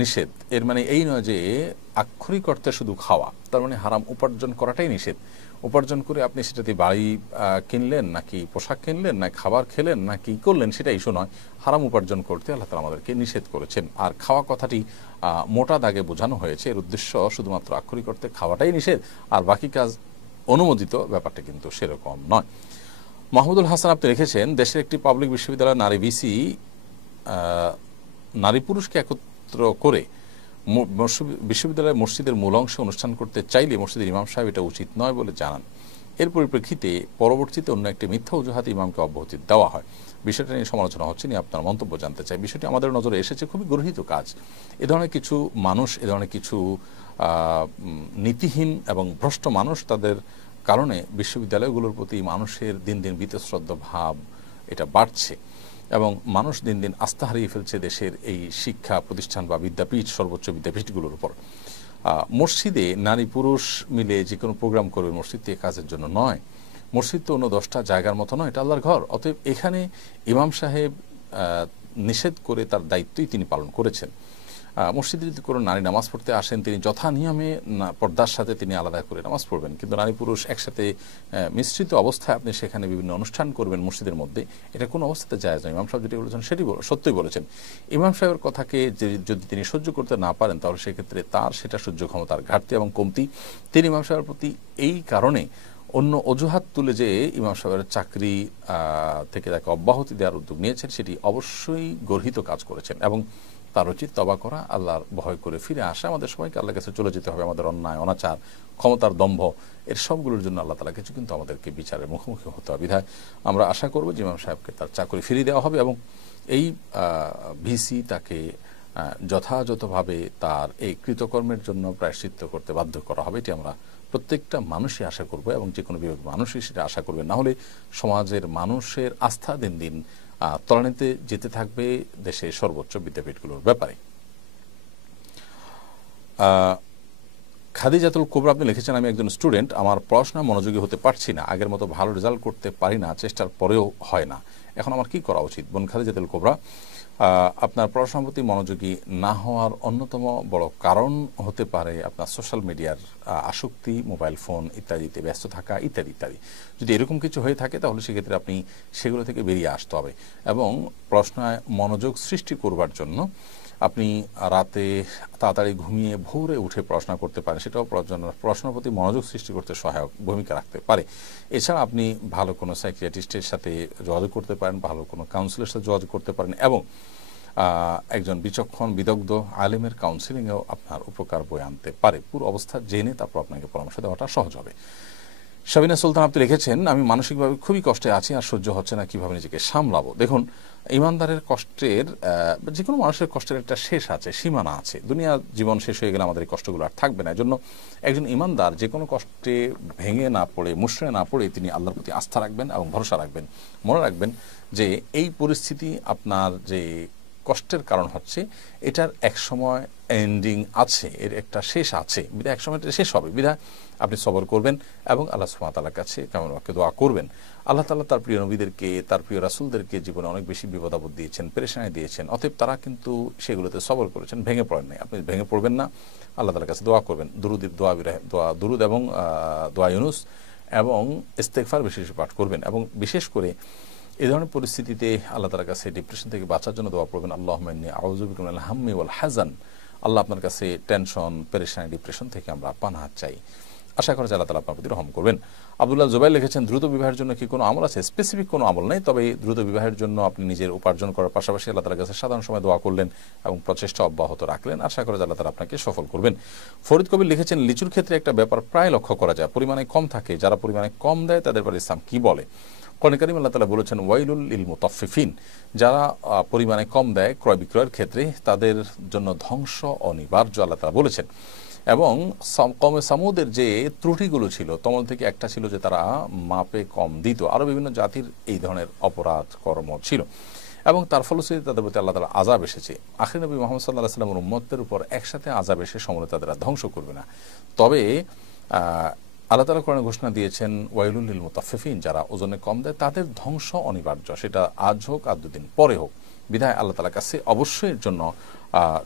নিষেধ, এর মানে এই নয় যে আক্ষরিক অর্থে শুধু খাওয়া, তার মানে হারাম উপার্জন করাটাই নিষেধ। উপার্জন করে আপনি সেটাতে বাড়ি কিনলেন নাকি পোশাক কিনলেন না খাবার খেলেন না কি করলেন সেটা ইস্যু নয়। হারাম উপার্জন করতে আল্লাহ তাআলা আমাদেরকে নিষেধ করেছেন। আর খাওয়া কথাটি মোটা দাগে বোঝানো হয়েছে, এর উদ্দেশ্য শুধুমাত্র আক্ষরিক অর্থে খাওয়াটাই নিষেধ আর বাকি কাজ অনুমোদিত, ব্যাপারটা কিন্তু সেরকম নয়। মাহমুদুল হাসান আপনি লিখেছেন, দেশের একটি পাবলিক বিশ্ববিদ্যালয়ের নারী ভিসি নারী পুরুষকে একত্র করে বিশ্ববিদ্যালয়ের মসজিদের মূল অংশে অনুষ্ঠান করতে চাইলে মসজিদের ইমাম সাহেব এটা উচিত নয় বলে জানান। এর পরিপ্রেক্ষিতে পরবর্তীতে অন্য একটি মিথ্যা অজুহাতে ইমামকে অব্যাহতি দেওয়া হয়। বিষয়টা নিয়ে সমালোচনা হচ্ছে, নিয়ে আপনার মন্তব্য জানতে চাই। বিষয়টি আমাদের নজরে এসেছে, খুবই গর্হিত কাজ। এ ধরনের কিছু মানুষ, এ ধরনের কিছু নীতিহীন এবং ভ্রষ্ট মানুষ, তাদের কারণে বিশ্ববিদ্যালয়গুলোর প্রতি মানুষের দিন দিন বীতশ্রদ্ধ ভাব এটা বাড়ছে এবং মানুষ দিন দিন আস্থা হারিয়ে ফেলছে দেশের এই শিক্ষা প্রতিষ্ঠান বা বিদ্যাপীঠ, সর্বোচ্চ বিদ্যাপীঠগুলোর উপর। মসজিদে নারী পুরুষ মিলে যে কোনো প্রোগ্রাম করবে, মসজিদ তো কাজের জন্য নয়। মসজিদ তো অন্য 10টা জায়গার মতো নয়, এটা আল্লাহর ঘর। অতএব এখানে ইমাম সাহেব নিষেধ করে তার দায়িত্বই তিনি পালন করেছেন। মসজিদে যদি কোনো নারী নামাজ পড়তে আসেন, তিনি যথা নিয়মে পর্দার সাথে তিনি আলাদা করে নামাজ পড়বেন। কিন্তু নারী পুরুষ একসাথে মিশ্রিত অবস্থায় আপনি সেখানে বিভিন্ন অনুষ্ঠান করবেন মসজিদের মধ্যে, এটা কোনো অবস্থাতে জায়েজ নয়। ইমাম সাহেব যেটি বলেছেন সেটি সত্যই বলেছেন। ইমাম সাহেবের কথাকে যদি তিনি সহ্য করতে না পারেন, তাহলে সেক্ষেত্রে তার সেটা সহ্য ক্ষমতার ঘাটতি এবং কমতি। তিনি ইমাম সাহেবের প্রতি এই কারণে অন্য অজুহাত তুলে যে ইমাম সাহেবের চাকরি থেকে তাকে অব্যাহতি দেওয়ার উদ্যোগ নিয়েছেন, সেটি অবশ্যই গর্হিত কাজ করেছেন এবং তার উচিত তওবা করা, আল্লাহর ভয় করে ফিরে আসা। আমাদের সবাইকে আল্লাহর কাছে চলে যেতে হবে। আমাদের অন্যায়, অনাচার, ক্ষমতার দম্ভ, এর সবগুলোর জন্য আল্লাহ তাআলা কিছু কিন্তু আমাদেরকে বিচারের মুখোমুখি হতে হবে। বিধায় আমরা আশা করব যে ইমাম সাহেবকে তার চাকরি ফিরিয়ে দেওয়া হবে এবং এই ভিসি তাকে যথাযথভাবে তার এই কৃতকর্মের জন্য প্রায়শ্চিত্ত করতে বাধ্য করা হবে। এটি আমরা প্রত্যেকটা মানুষই আশা করব এবং যে কোনো বিভাগের মানুষই সেটা আশা করবে। না হলে সমাজের মানুষের আস্থা দিন দিন তলানিতে যেতে থাকবে দেশের সর্বোচ্চ বিদ্যাপীঠগুলোর ব্যাপারে। খাদিজাতুল কুবরা আপনি লিখেছেন, আমি একজন স্টুডেন্ট, আমার পড়াশোনা মনোযোগী হতে পারছি না, আগের মতো ভালো রেজাল্ট করতে পারি না, চেষ্টার পরেও হয় না, এখন আমার কি করা উচিত? বোন খাদিজাতুল কুবরা, আপনার পড়াশোনার প্রতি মনোযোগী না হওয়ার অন্যতম বড় কারণ হতে পারে আপনার সোশ্যাল মিডিয়ার আসক্তি, মোবাইল ফোন ইত্যাদিতে ব্যস্ত থাকা ইত্যাদি ইত্যাদি। যদি এরকম কিছু হয়ে থাকে তাহলে সেক্ষেত্রে আপনি সেগুলো থেকে বেরিয়ে আসতে হবে এবং পড়াশোনায় মনোযোগ সৃষ্টি করবার জন্য আপনি রাতে তাড়াতাড়ি ঘুমিয়ে ভোরে উঠে পড়াশোনা করতে পারেন। সেটাও পড়াশোনার প্রতি মনোযোগ সৃষ্টি করতে সহায়ক ভূমিকা রাখতে পারে। এছাড়া আপনি ভালো কোনো সাইকিয়াট্রিস্টের সাথে যোগাযোগ করতে পারেন, ভালো কোনো কাউন্সিলের সাথে যোগাযোগ করতে পারেন এবং একজন বিচক্ষণ বিদগ্ধ আলেমের কাউন্সিলিংয়েও আপনার উপকার বয়ে আনতে পারে। পুরো অবস্থা জেনে তারপর আপনাকে পরামর্শ দেওয়াটা সহজ হবে। শাবিনা সুলতান আপনি লিখেছেন, আমি মানসিকভাবে খুবই কষ্টে আছি, আর সহ্য হচ্ছে না, কিভাবে নিজেকে সামলাবো। দেখুন, ইমানদারের কষ্টের, যে কোনো মানুষের কষ্টের একটা শেষ আছে, সীমানা আছে। দুনিয়া জীবন শেষ হয়ে গেলে আমাদের এই কষ্টগুলো আর থাকবে না। এজন্য একজন ইমানদার যে কোনো কষ্টে ভেঙে না পড়ে, মুষড়ে না পড়ে তিনি আল্লাহর প্রতি আস্থা রাখবেন এবং ভরসা রাখবেন। মনে রাখবেন যে এই পরিস্থিতি আপনার যে কষ্টের কারণ হচ্ছে, এটার এক সময় এন্ডিং আছে, এর একটা শেষ আছে, বিধায় এক সময় এটা শেষ হবে। বিধায় আপনি সবর করবেন এবং আল্লাহ সুবহানাহু ওয়া তাআলার কাছে কেমন বাক্যে দোয়া করবেন। আল্লাহ তাআলা তার প্রিয় নবীদেরকে, তার প্রিয় রাসূলদেরকে জীবনে অনেক বেশি বিপদ আপদ দিয়েছেন, পেরেশানি দিয়েছেন, অতএব তারা কিন্তু সেগুলোতে সবর করেছেন, ভেঙে পড়েন নাই। আপনি ভেঙে পড়বেন না, আল্লাহ তাআলার কাছে দোয়া করবেন। দুরুদ এবং দোয়া ইউনুস এবং ইস্তেগফার বেশি বেশি পাঠ করবেন এবং বিশেষ করে এই ধরনের পরিস্থিতিতে আল্লাহ তাআলার কাছে ডিপ্রেশন থেকে বাঁচার জন্য দোয়া করবেন। আল্লাহুম্মা ইন্নী আউযু বিকা মিনাল হাম্মি ওয়াল হাযান। আল্লাহ আপনার কাছে টেনশন, পেরেশানি, ডিপ্রেশন থেকে আমরা পানাহ চাই। আশা করা যায় আল্লাহ তাআলা আপনার প্রতি রহম করবেন। আব্দুল্লাহ জুবাইর লিখেছেন, দ্রুত বিবাহের জন্য কি কোনো আমল আছে? স্পেসিফিক কোনো আমল নেই, তবে দ্রুত বিবাহের জন্য আপনি নিজের উপার্জন করার পাশাপাশি আল্লাহ তাআলার কাছে সাধারণ সময় দোয়া করলেন এবং প্রচেষ্টা অব্যাহত রাখলেন। আশা করা যায় আল্লাহ তাআলা আপনাকে সফল করবেন। ফরিদ কবির লিখেছেন, লিচুর ক্ষেত্রে একটা ব্যাপার প্রায় লক্ষ্য করা যায়, পরিমাণে কম থাকে, যারা পরিমাণে কম দেয় তাদের ব্যাপারে ইসলাম কি বলে? কোরআনে কারীমে আল্লাহ তাআলা বলেছেন, ওয়াইলুল লিল মুতাফফিফিন, যারা পরিমাণে কম দেয় ক্রয় বিক্রয়ের ক্ষেত্রে তাদের জন্য ধ্বংস অনিবার্য, আল্লাহ তাআলা বলেছেন। এবং কওমে সামুদের যে ত্রুটিগুলো ছিল, তমল থেকে একটা ছিল যে তারা মাপে কম দিত। আরও বিভিন্ন জাতির এই ধরনের অপরাধ কর্ম ছিল এবং তার ফলশ্রুতিতে তাদের প্রতি আল্লাহ তাআলা আযাব এসেছে। আখির নবী মুহাম্মদ সাল্লাল্লাহু আলাইহি ওয়াসাল্লামের উম্মতের উপর একসাথে আযাব এসে সমূলে তাদের ধ্বংস করবে না। তবে আল্লাহ তাআলা কোরআনে ঘোষণা দিয়েছেন, ওয়াইলুল লিল মুতাফফিফিন, যারা ওজনে কম দেয় তাদের ধ্বংস অনিবার্য, সেটা আজ হোক আর দুদিন পরে হোক। বিধায় আল্লাহ তাআলার কাছে অবশ্যই এর জন্য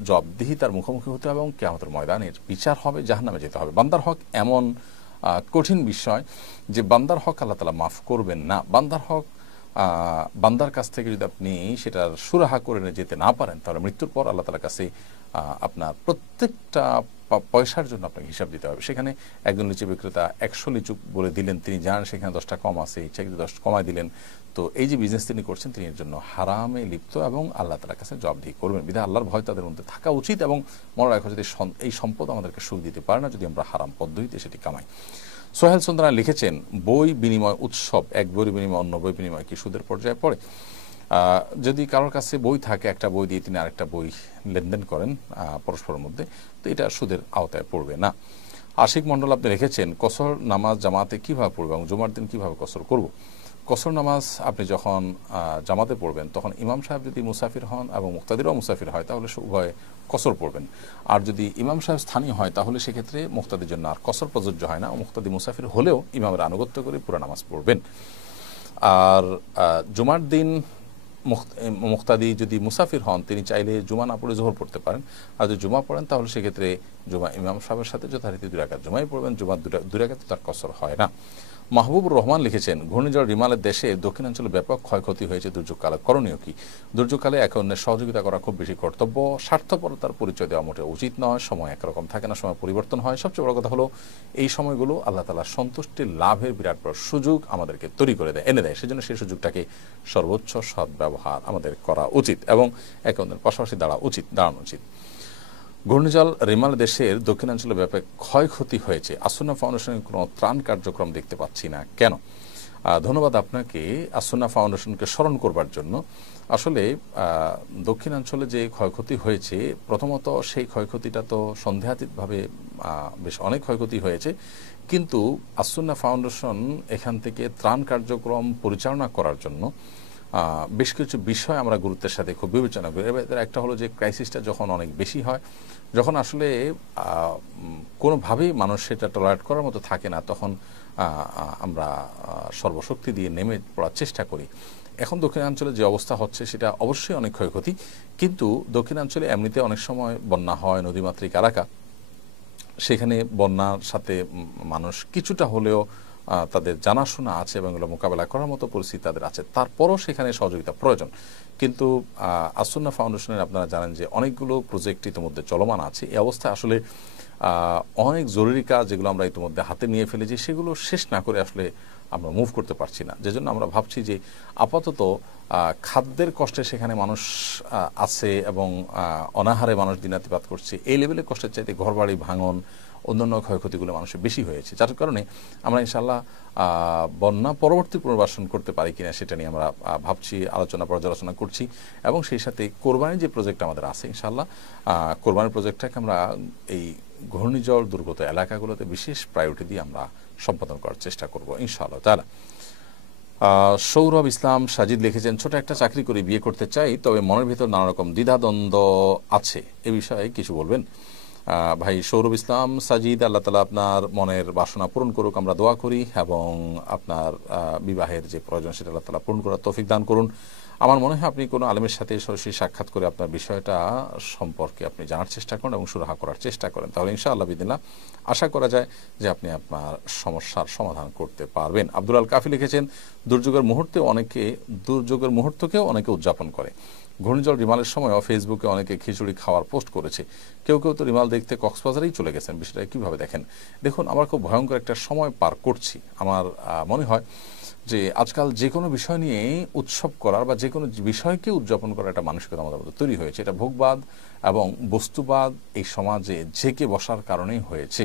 জবাবদিহিতার মুখোমুখি হতে হবে এবং কিয়ামতের ময়দানের বিচার হবে, জাহান্নামে যেতে হবে। বান্দার হক এমন কঠিন বিষয় যে বান্দার হক আল্লাহ তাআলা মাফ করবেন না। বান্দার হক বান্দার কাছ থেকে যদি আপনি সেটার সুরাহা করে যেতে না পারেন, তাহলে মৃত্যুর পর আল্লাহ তাআলার কাছে আপনার প্রত্যেকটা পয়সার জন্য আপনাকে হিসাব দিতে হবে। সেখানে একজন লিচু বিক্রেতা 100 লিচু বলে দিলেন, তিনি জানেন সেখানে 10টা কম আছে, ইচ্ছা 10 কমায় দিলেন। তো এই যে বিজনেস তিনি করছেন, তিনি এর জন্য হারামে লিপ্ত এবং আল্লাহ তাআলার কাছে জবাবদিহি করবেন। বিধায় আল্লাহর ভয় তাদের মধ্যে থাকা উচিত এবং মনে রাখা, যদি এই সম্পদ আমাদেরকে সুখ দিতে পারে না যদি আমরা হারাম পদ্ধতিতে সেটি কামাই। সোহেল সুন্দরা লিখেছেন, বই বিনিময় উৎসব, এক বই বিনিময় অন্য বই বিনিময় কি সুদের পর্যায়ে পড়ে? যদি কারোর কাছে বই থাকে, একটা বই দিয়ে তিনি আরেকটা বই লেনদেন করেন পরস্পরের মধ্যে, তো এটা সুদের আওতায় পড়বে না। আশিক মণ্ডল আপনি লিখেছেন, কসর নামাজ জামাতে কিভাবে পড়বে এবং জুমার দিন কিভাবে কসর করব? কসর নামাজ আপনি যখন জামাতে পড়বেন তখন ইমাম সাহেব যদি মুসাফির হন এবং মুক্তাদিরও মুসাফির হয় তাহলে উভয়ে কসর পড়বেন। আর যদি ইমাম সাহেব স্থানীয় হয় তাহলে সেক্ষেত্রে মুক্তাদির জন্য আর কসর প্রযোজ্য হয় না, মুক্তাদি মুসাফির হলেও ইমামের আনুগত্য করে পুরো নামাজ পড়বেন। আর জুমার দিন মুক্তাদি যদি মুসাফির হন, তিনি চাইলে জুমা না পড়ে জোহর পড়তে পারেন। আর যদি জুমা পড়েন তাহলে সেক্ষেত্রে জুমা ইমাম সাহেবের সাথে যথারীতি 2 রাকাত জুমাই পড়বেন, জুমার 2 রাকাতে তার কসর হয় না। মাহবুবুর রহমান লিখেছেন, ঘূর্ণিঝড় রিমালের দেশে দক্ষিণাঞ্চলে ব্যাপক ক্ষয়ক্ষতি হয়েছে, দুর্যোগকালে করণীয় কি? দুর্যোগকালে একে অন্যের সহযোগিতা করা খুব বেশি কর্তব্য, স্বার্থপরতার পরিচয় দেওয়া মোটেও উচিত নয়। সময় একরকম থাকে না, সময় পরিবর্তন হয়। সবচেয়ে বড় কথা হলো এই সময়গুলো আল্লাহ তাআলার সন্তুষ্টির লাভের বিরাট বড় সুযোগ আমাদেরকে তৈরি করে দেয়, এনে দেয়। সেজন্য সেই সুযোগটাকে সর্বোচ্চ সদ্ব্যবহার আমাদের করা উচিত এবং একে অন্যের পাশাপাশি দাঁড়ানো উচিত। ঘূর্ণিঝড় রিমাল দেশের দক্ষিণাঞ্চলে ব্যাপক ক্ষয়ক্ষতি হয়েছে, আসুন্না ফাউন্ডেশনের কোনো ত্রাণ কার্যক্রম দেখতে পাচ্ছি না কেন? ধন্যবাদ আপনাকে আসুন্না ফাউন্ডেশনকে স্মরণ করবার জন্য। আসলে দক্ষিণাঞ্চলে যে ক্ষয়ক্ষতি হয়েছে, প্রথমত সেই ক্ষয়ক্ষতিটা তো সন্দেহাতীতভাবে বেশ অনেক ক্ষয়ক্ষতি হয়েছে, কিন্তু আসুন্না ফাউন্ডেশন এখান থেকে ত্রাণ কার্যক্রম পরিচালনা করার জন্য বেশ কিছু বিষয় আমরা গুরুত্বের সাথে খুব বিবেচনা করি। এর একটা হলো যে ক্রাইসিসটা যখন অনেক বেশি হয়, যখন আসলে কোনোভাবেই মানুষ সেটা টলারেট করার মতো থাকে না, তখন আমরা সর্বশক্তি দিয়ে নেমে পড়ার চেষ্টা করি। এখন দক্ষিণাঞ্চলে যে অবস্থা হচ্ছে সেটা অবশ্যই অনেক ক্ষয়ক্ষতি, কিন্তু দক্ষিণাঞ্চলে এমনিতে অনেক সময় বন্যা হয়, নদীমাতৃক এলাকা, সেখানে বন্যার সাথে মানুষ কিছুটা হলেও তাদের জানাশোনা আছে এবং এগুলো মোকাবেলা করার মতো পরিস্থিতি তাদের আছে, তারপরও সেখানে সহযোগিতা প্রয়োজন। কিন্তু আসুন্না ফাউন্ডেশনের আপনারা জানেন যে অনেকগুলো প্রজেক্ট ইতিমধ্যে চলমান আছে। এই অবস্থায় আসলে অনেক জরুরি কাজ যেগুলো আমরা ইতিমধ্যে হাতে নিয়ে ফেলেছি সেগুলো শেষ না করে আসলে আমরা মুভ করতে পারছি না। যে জন্য আমরা ভাবছি যে আপাতত খাদ্যের কষ্টে সেখানে মানুষ আছে এবং অনাহারে মানুষ দিনাতিপাত করছে, এই লেভেলের কষ্টের চাইতে ঘরবাড়ি ভাঙন, অন্যান্য ক্ষয়ক্ষতিগুলো মানুষের বেশি হয়েছে, যার কারণে আমরা ইনশাআল্লাহ বন্যা পরবর্তী পুনর্বাসন করতে পারি কিনা সেটা নিয়ে আমরা ভাবছি, পর্যালোচনা করছি। এবং সেই সাথে কোরবানির যে প্রজেক্ট আমাদের আছে, ইনশাআল্লাহ কোরবানির প্রজেক্টটাকে আমরা এই ঘূর্ণিঝড় দুর্গত এলাকাগুলোতে বিশেষ প্রায়োরিটি দিয়ে আমরা সম্পাদন করার চেষ্টা করব ইনশাআল্লাহ তাআলা। সৌরভ ইসলাম সাজিদ লিখেছেন, ছোট একটা চাকরি করে বিয়ে করতে চাই, তবে মনের ভিতর নানা রকম দ্বিধাদ্বন্দ্ব আছে, এ বিষয়ে কিছু বলবেন? ভাই সৌরভ ইসলাম সাজিদ, আল্লাহ তাআলা আপনার মনের বাসনা পূরণ করুক, আমরা দোয়া করি, এবং আপনার বিবাহের যে প্রয়োজন সেটা আল্লাহ তাআলা পূরণ করার তৌফিক দান করুন। আমার মনে হয় আপনি কোনো আলেমের সাথে সরাসরি সাক্ষাৎ করে আপনার বিষয়টা সম্পর্কে আপনি জানার চেষ্টা করেন এবং সুরাহা করার চেষ্টা করেন, তাহলে ইনশাআল্লাহ বিদিল্লাহ আশা করা যায় যে আপনি আপনার সমস্যার সমাধান করতে পারবেন। আব্দুল আল কাফি লিখেছেন, দুর্যোগের মুহূর্তকেও অনেকে উদযাপন করে। ঘূর্ণিঝড় রিমালের সময়ও ফেসবুকে অনেকে খিচুড়ি খাওয়ার পোস্ট করেছে, কেউ কেউ তো রিমাল দেখতে কক্সবাজারেই চলে গেছেন। বিষয়টা কীভাবে দেখেন? দেখুন, আমরা খুব ভয়ঙ্কর একটা সময় পার করছি। আমার মনে হয় যে আজকাল যে কোনো বিষয় নিয়ে উৎসব করার বা যে কোনো বিষয়কে উদযাপন করার একটা মানসিকতা আমাদের মধ্যে তৈরি হয়েছে। এটা ভোগবাদ এবং বস্তুবাদ এই সমাজে ঝেঁকে বসার কারণেই হয়েছে।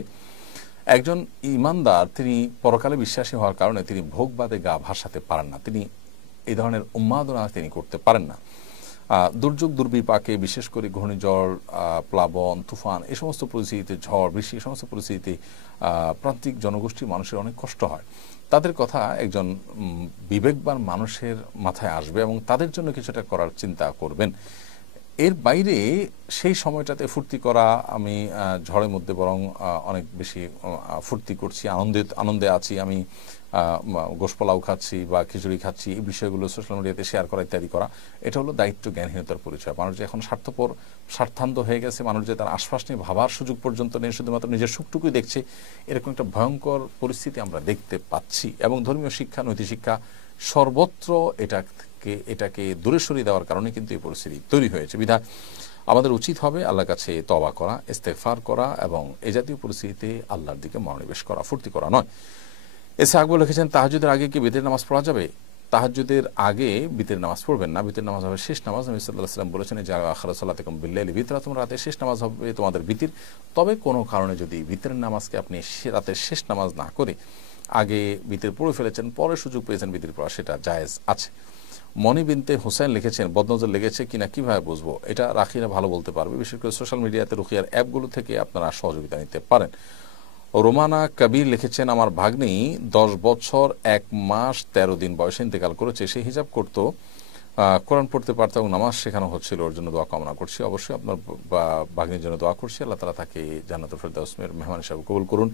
একজন ইমানদার তিনি পরকালে বিশ্বাসী হওয়ার কারণে তিনি ভোগবাদে গা ভাসাতে পারেন না, তিনি এই ধরনের উন্মাদনা তিনি করতে পারেন না। দুর্যোগ দুর্বিপাকে, বিশেষ করে ঘূর্ণিঝড়, প্লাবন, তুফান, এই সমস্ত পরিস্থিতিতে, ঝড় বৃষ্টি, এই সমস্ত পরিস্থিতিতে প্রান্তিক জনগোষ্ঠীর মানুষের অনেক কষ্ট হয়। তাদের কথা একজন বিবেকবান মানুষের মাথায় আসবে এবং তাদের জন্য কিছুটা করার চিন্তা করবেন। এর বাইরে সেই সময়টাতে ফুর্তি করা, আমি ঝড়ের মধ্যে বরং অনেক বেশি ফুর্তি করছি, আনন্দে আছি, আমি গোশ পোলাও খাচ্ছি বা খিচুড়ি খাচ্ছি, এই বিষয়গুলো সোশ্যাল মিডিয়াতে শেয়ার করা ইত্যাদি করা, এটা হলো দায়িত্ব জ্ঞানহীনতার পরিচয়। মানুষ যে এখন স্বার্থান্ত হয়ে গেছে, মানুষ যে তার আশপাশ নিয়ে ভাবার সুযোগ পর্যন্ত নেই, শুধুমাত্র নিজের সুখটুকুই দেখছে, এরকম একটা ভয়ঙ্কর পরিস্থিতি আমরা দেখতে পাচ্ছি। এবং ধর্মীয় শিক্ষা, নৈতিক শিক্ষা সর্বত্র এটাকে দূরে সরিয়ে দেওয়ার কারণে কিন্তু এই পরিস্থিতি তৈরি হয়েছে। বিধায় আমাদের উচিত হবে আল্লাহর কাছে তওবা করা, ইস্তেগফার করা এবং এই জাতীয় পরিস্থিতিতে আল্লাহর দিকে মনোনিবেশ করা, ফুর্তি করা নয়। এসে আকবর লিখেছেন, তাহাজ্জুদের আগে কি বিতরের নামাজ পড়া যাবে? তাহাজ্জুদের আগে বিতরের নামাজ পড়বেন না, বিতরের নামাজ হবে শেষ নামাজ। নবী সাল্লাল্লাহু আলাইহি ওয়াসাল্লাম বলেছেন যে আখিরাত সালাতিকুম বিল্লাইলি বিতরা, তোমরা রাতের শেষ নামাজ হবে তোমাদের বিতির। তবে কোনো কারণে যদি বিতরের নামাজকে আপনি রাতের শেষ নামাজ না করে আগে বিতির পড়ে ফেলেছেন, পরে সুযোগ পেয়েছেন বিতির পড়া, সেটা জায়েজ আছে। মনি বিনতে হোসেন লিখেছেন, বদনজর লেগেছে কিনা কিভাবে বুঝবো? এটা রাখিরা ভালো বলতে পারবে, বিশেষ করে সোশ্যাল মিডিয়াতে রুকিয়ার অ্যাপগুলো থেকে আপনারা সহযোগিতা নিতে পারেন। রোমানা কবির লিখেছেন, আমার ভাগ্নি 10 বছর 1 মাস 13 দিন বয়সে ইন্তেকাল করেছে। সে হিজাব করত, কোরআন পড়তে পারত এবং নামাজ শেখানো হচ্ছিল, ওর জন্য দোয়া কামনা করছি। অবশ্যই আপনার ভাগ্নির জন্য দোয়া করছি, আল্লাহ তাআলা তাকে জান্নাতুল ফেরদাউসের মেহমান হিসেবে কবুল করুন।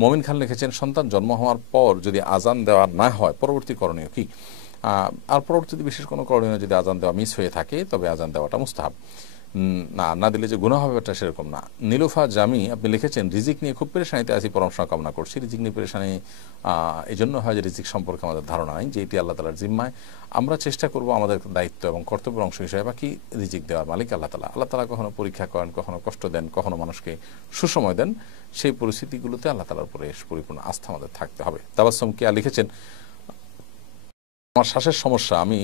মমিন খান লিখেছেন, সন্তান জন্ম হওয়ার পর যদি আজান দেওয়া না হয়, পরবর্তী করণীয় কি? আর পরবর্তীতে বিশেষ কোনো করণীয়, যদি আজান দেওয়া মিস হয়ে থাকে তবে আজান দেওয়াটা মুস্তাহাব। না না দিলে যে গুনাহ হবে এটা সেরকম না। নীলুফা জামি আপনি লিখেছেন, রিজিক নিয়ে খুব পেরেশানিতে আছি, পরামর্শ কামনা করছি। রিজিক নিয়ে পেরেশানি এই জন্য হয় যে রিজিক সম্পর্কে আমাদের ধারণা নেই, যে এটি আল্লাহ তাআলার জিম্মায়। আমরা চেষ্টা করব আমাদের দায়িত্ব এবং কর্তব্যের অংশ হিসেবে, বাকি রিজিক দেওয়ার মালিক আল্লাহ তাআলা। আল্লাহ তাআলা কখনো পরীক্ষা করেন, কখনো কষ্ট দেন, কখনো মানুষকে সুসময় দেন। সেই পরিস্থিতিগুলোতে আল্লাহ তাআলার উপরে পরিপূর্ণ আস্থা আমাদের থাকতে হবে। তাবাসসুম কিয়া লিখেছেন, আমার শ্বাসের সমস্যা, আমি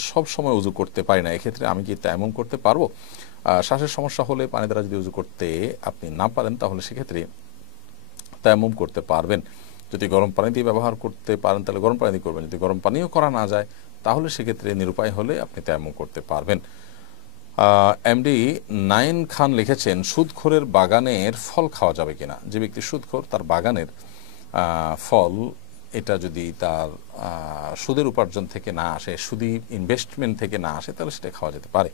সব সময় উজু করতে পারি না, এক্ষেত্রে আমি কি তায়াম্মুম করতে পারবো? শ্বাসের সমস্যা হলে পানি দ্বারা যদি উজু করতে আপনি না পারেন, তাহলে সেক্ষেত্রে তায়াম্মুম করতে পারবেন। যদি গরম পানি দিয়ে ব্যবহার করতে পারেন তাহলে গরম পানি দিয়ে করবেন, যদি গরম পানিও করা না যায় তাহলে সেক্ষেত্রে নিরুপায় হলে আপনি তায়াম্মুম করতে পারবেন। এমডি নাইন খান লিখেছেন, সুদখোরের বাগানের ফল খাওয়া যাবে কিনা? যে ব্যক্তি সুদখোর, তার বাগানের ফল এটা যদি তার সুদের উপার্জন থেকে না আসে, সুদি ইনভেস্টমেন্ট থেকে না আসে, তাহলে সেটা খাওয়া যেতে পারে।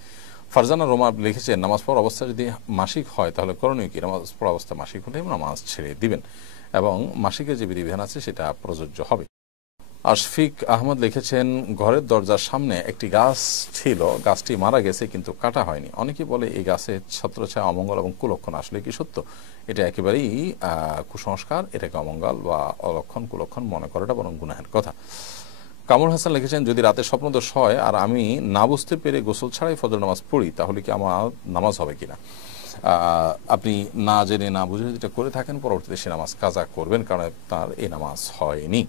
ফারজানা রোমা লিখেছেন, নামাজ পড়ার অবস্থা যদি মাসিক হয় তাহলে করণীয় কি? নামাজ পড়ার অবস্থা মাসিক হলে নামাজ ছেড়ে দিবেন এবং মাসিকের যে বিধিবিধান আছে সেটা প্রযোজ্য হবে। আশফিক আহমদ লিখেছেন, ঘরের দরজার সামনে একটি গাছ ছিল, গাছটি মারা গেছে কিন্তু কাটা হয়নি। অনেকে বলে এই গাছের ছত্রছায়া অমঙ্গল এবং কুলক্ষণ, আসলে কি সত্য? এটা একেবারেই কুসংস্কার, এটাকে অমঙ্গল বা অলক্ষণ কুলক্ষণ মনে করাটা বরং গুনাহের কথা। কামরুল হাসান লিখেছেন, যদি রাতে স্বপ্নদোষ হয় আর আমি না বুঝতে পেরে গোসল ছাড়াই ফজর নামাজ পড়ি, তাহলে কি আমার নামাজ হবে কিনা? আপনি না জেনে না বুঝে যেটা করে থাকেন, পরবর্তীতে সে নামাজ কাজা করবেন, কারণ তার এই নামাজ হয়নি।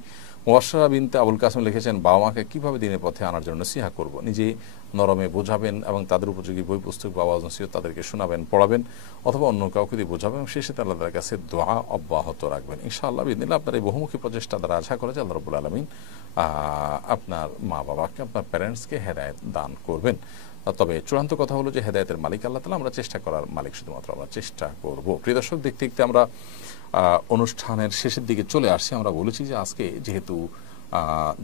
মুবাশশারা বিনতে আবুল কাসেম লিখেছেন, বাবা মাকে কীভাবে দিনের পথে আনার জন্য নসিহা করব? নিজে নরমে বোঝাবেন এবং তাদের উপযোগী বই পুস্তক বা ওয়াজ নসিহত তাদেরকে শোনাবেন, পড়াবেন, অথবা অন্য কাউকে দিয়ে বোঝাবেন এবং শেষে আল্লাহর কাছে দোয়া অব্যাহত রাখবেন। ইনশাআল্লাহ বিদিনিল্লাহ আপনার এই বহুমুখী প্রচেষ্টা দ্বারা আশা করে যে আল্লাহ রাব্বুল আলামিন আপনার মা বাবাকে, আপনার প্যারেন্টসকে হেদায়েত দান করবেন। তবে চূড়ান্ত কথা হলো যে হেদায়েতের মালিক আল্লাহ তাআলা, আমরা চেষ্টা করার মালিক শুধুমাত্র আমরা চেষ্টা করব। প্রিয় দর্শক, দেখতে দেখতে আমরা অনুষ্ঠানের শেষের দিকে চলে আসছি। আমরা বলেছি যে আজকে যেহেতু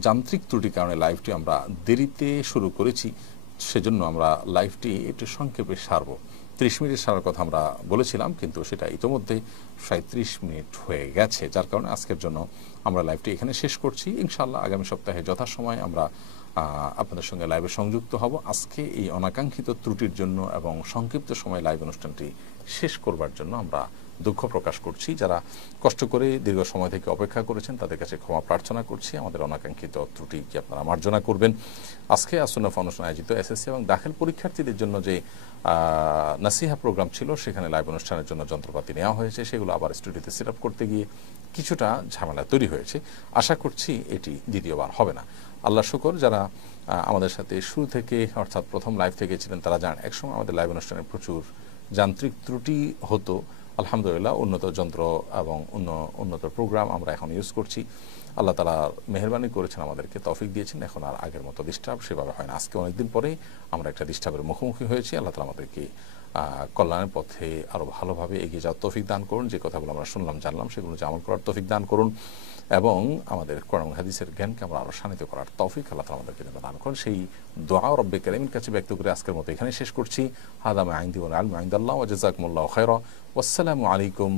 যান্ত্রিক ত্রুটির কারণে লাইভটি আমরা দেরিতে শুরু করেছি, সেজন্য আমরা লাইভটি একটু সংক্ষেপে সারব। 30 মিনিট সারার কথা আমরা বলেছিলাম, কিন্তু সেটা ইতোমধ্যে 37 মিনিট হয়ে গেছে, যার কারণে আজকের জন্য আমরা লাইভটি এখানে শেষ করছি। ইনশাআল্লাহ আগামী সপ্তাহে যথাসময়ে আমরা আপনাদের সঙ্গে লাইভে সংযুক্ত হব। আজকে এই অনাকাঙ্ক্ষিত ত্রুটির জন্য এবং সংক্ষিপ্ত সময় লাইভ অনুষ্ঠানটি শেষ করবার জন্য আমরা দুঃখ প্রকাশ করছি। যারা কষ্ট করে দীর্ঘ সময় থেকে অপেক্ষা করেছেন তাদের কাছে ক্ষমা প্রার্থনা করছি। আমাদের অনাকাঙ্ক্ষিত ত্রুটিকে আপনারা মার্জনা করবেন। আজকে আসুন্নাহ ফাউন্ডেশন আয়োজিত এসএসসি এবং দাখিল পরীক্ষার্থীদের জন্য যে নাসিহা প্রোগ্রাম ছিল, সেখানে লাইভ অনুষ্ঠানের জন্য যন্ত্রপাতি নেওয়া হয়েছে, সেগুলো আবার স্টুডিওতে সেট আপ করতে গিয়ে কিছুটা ঝামেলা তৈরি হয়েছে। আশা করছি এটি দ্বিতীয়বার হবে না। আল্লাহ শুকর, যারা আমাদের সাথে শুরু থেকে অর্থাৎ প্রথম লাইভ থেকে ছিলেন তারা জানেন একসময় আমাদের লাইভ অনুষ্ঠানে প্রচুর যান্ত্রিক ত্রুটি হতো। আলহামদুলিল্লাহ উন্নত যন্ত্র এবং উন্নত প্রোগ্রাম আমরা এখন ইউজ করছি। আল্লাহ তাআলা মেহেরবানি করেছেন, আমাদেরকে তৌফিক দিয়েছেন, এখন আর আগের মতো ডিস্টার্ব সেভাবে হয় না। আজকে অনেকদিন পরেই আমরা একটা ডিস্টার্বের মুখোমুখি হয়েছি। আল্লাহ তাআলা আমাদেরকে কল্যাণের পথে আরও ভালোভাবে এগিয়ে যাওয়ার তৌফিক দান করুন। যে কথাগুলো আমরা শুনলাম জানলাম সেগুলো যে আমল করার তৌফিক দান করুন এবং আমাদের কোরআন হাদিসের জ্ঞানকে আমরা আরও শানিত করার তৌফিক আল্লাহ তাআলা আমাদেরকে দান করুন। সেই দোয়া রব্বে কারীমের কাছে ব্যক্ত করে আজকের মতো এখানে শেষ করছি। হাদা মা ইনদি ওয়াল ইলমু ইনদাল্লাহ ওয়া জাযাকুমুল্লাহু খায়রা। ওয়াসসালামু আলাইকুম।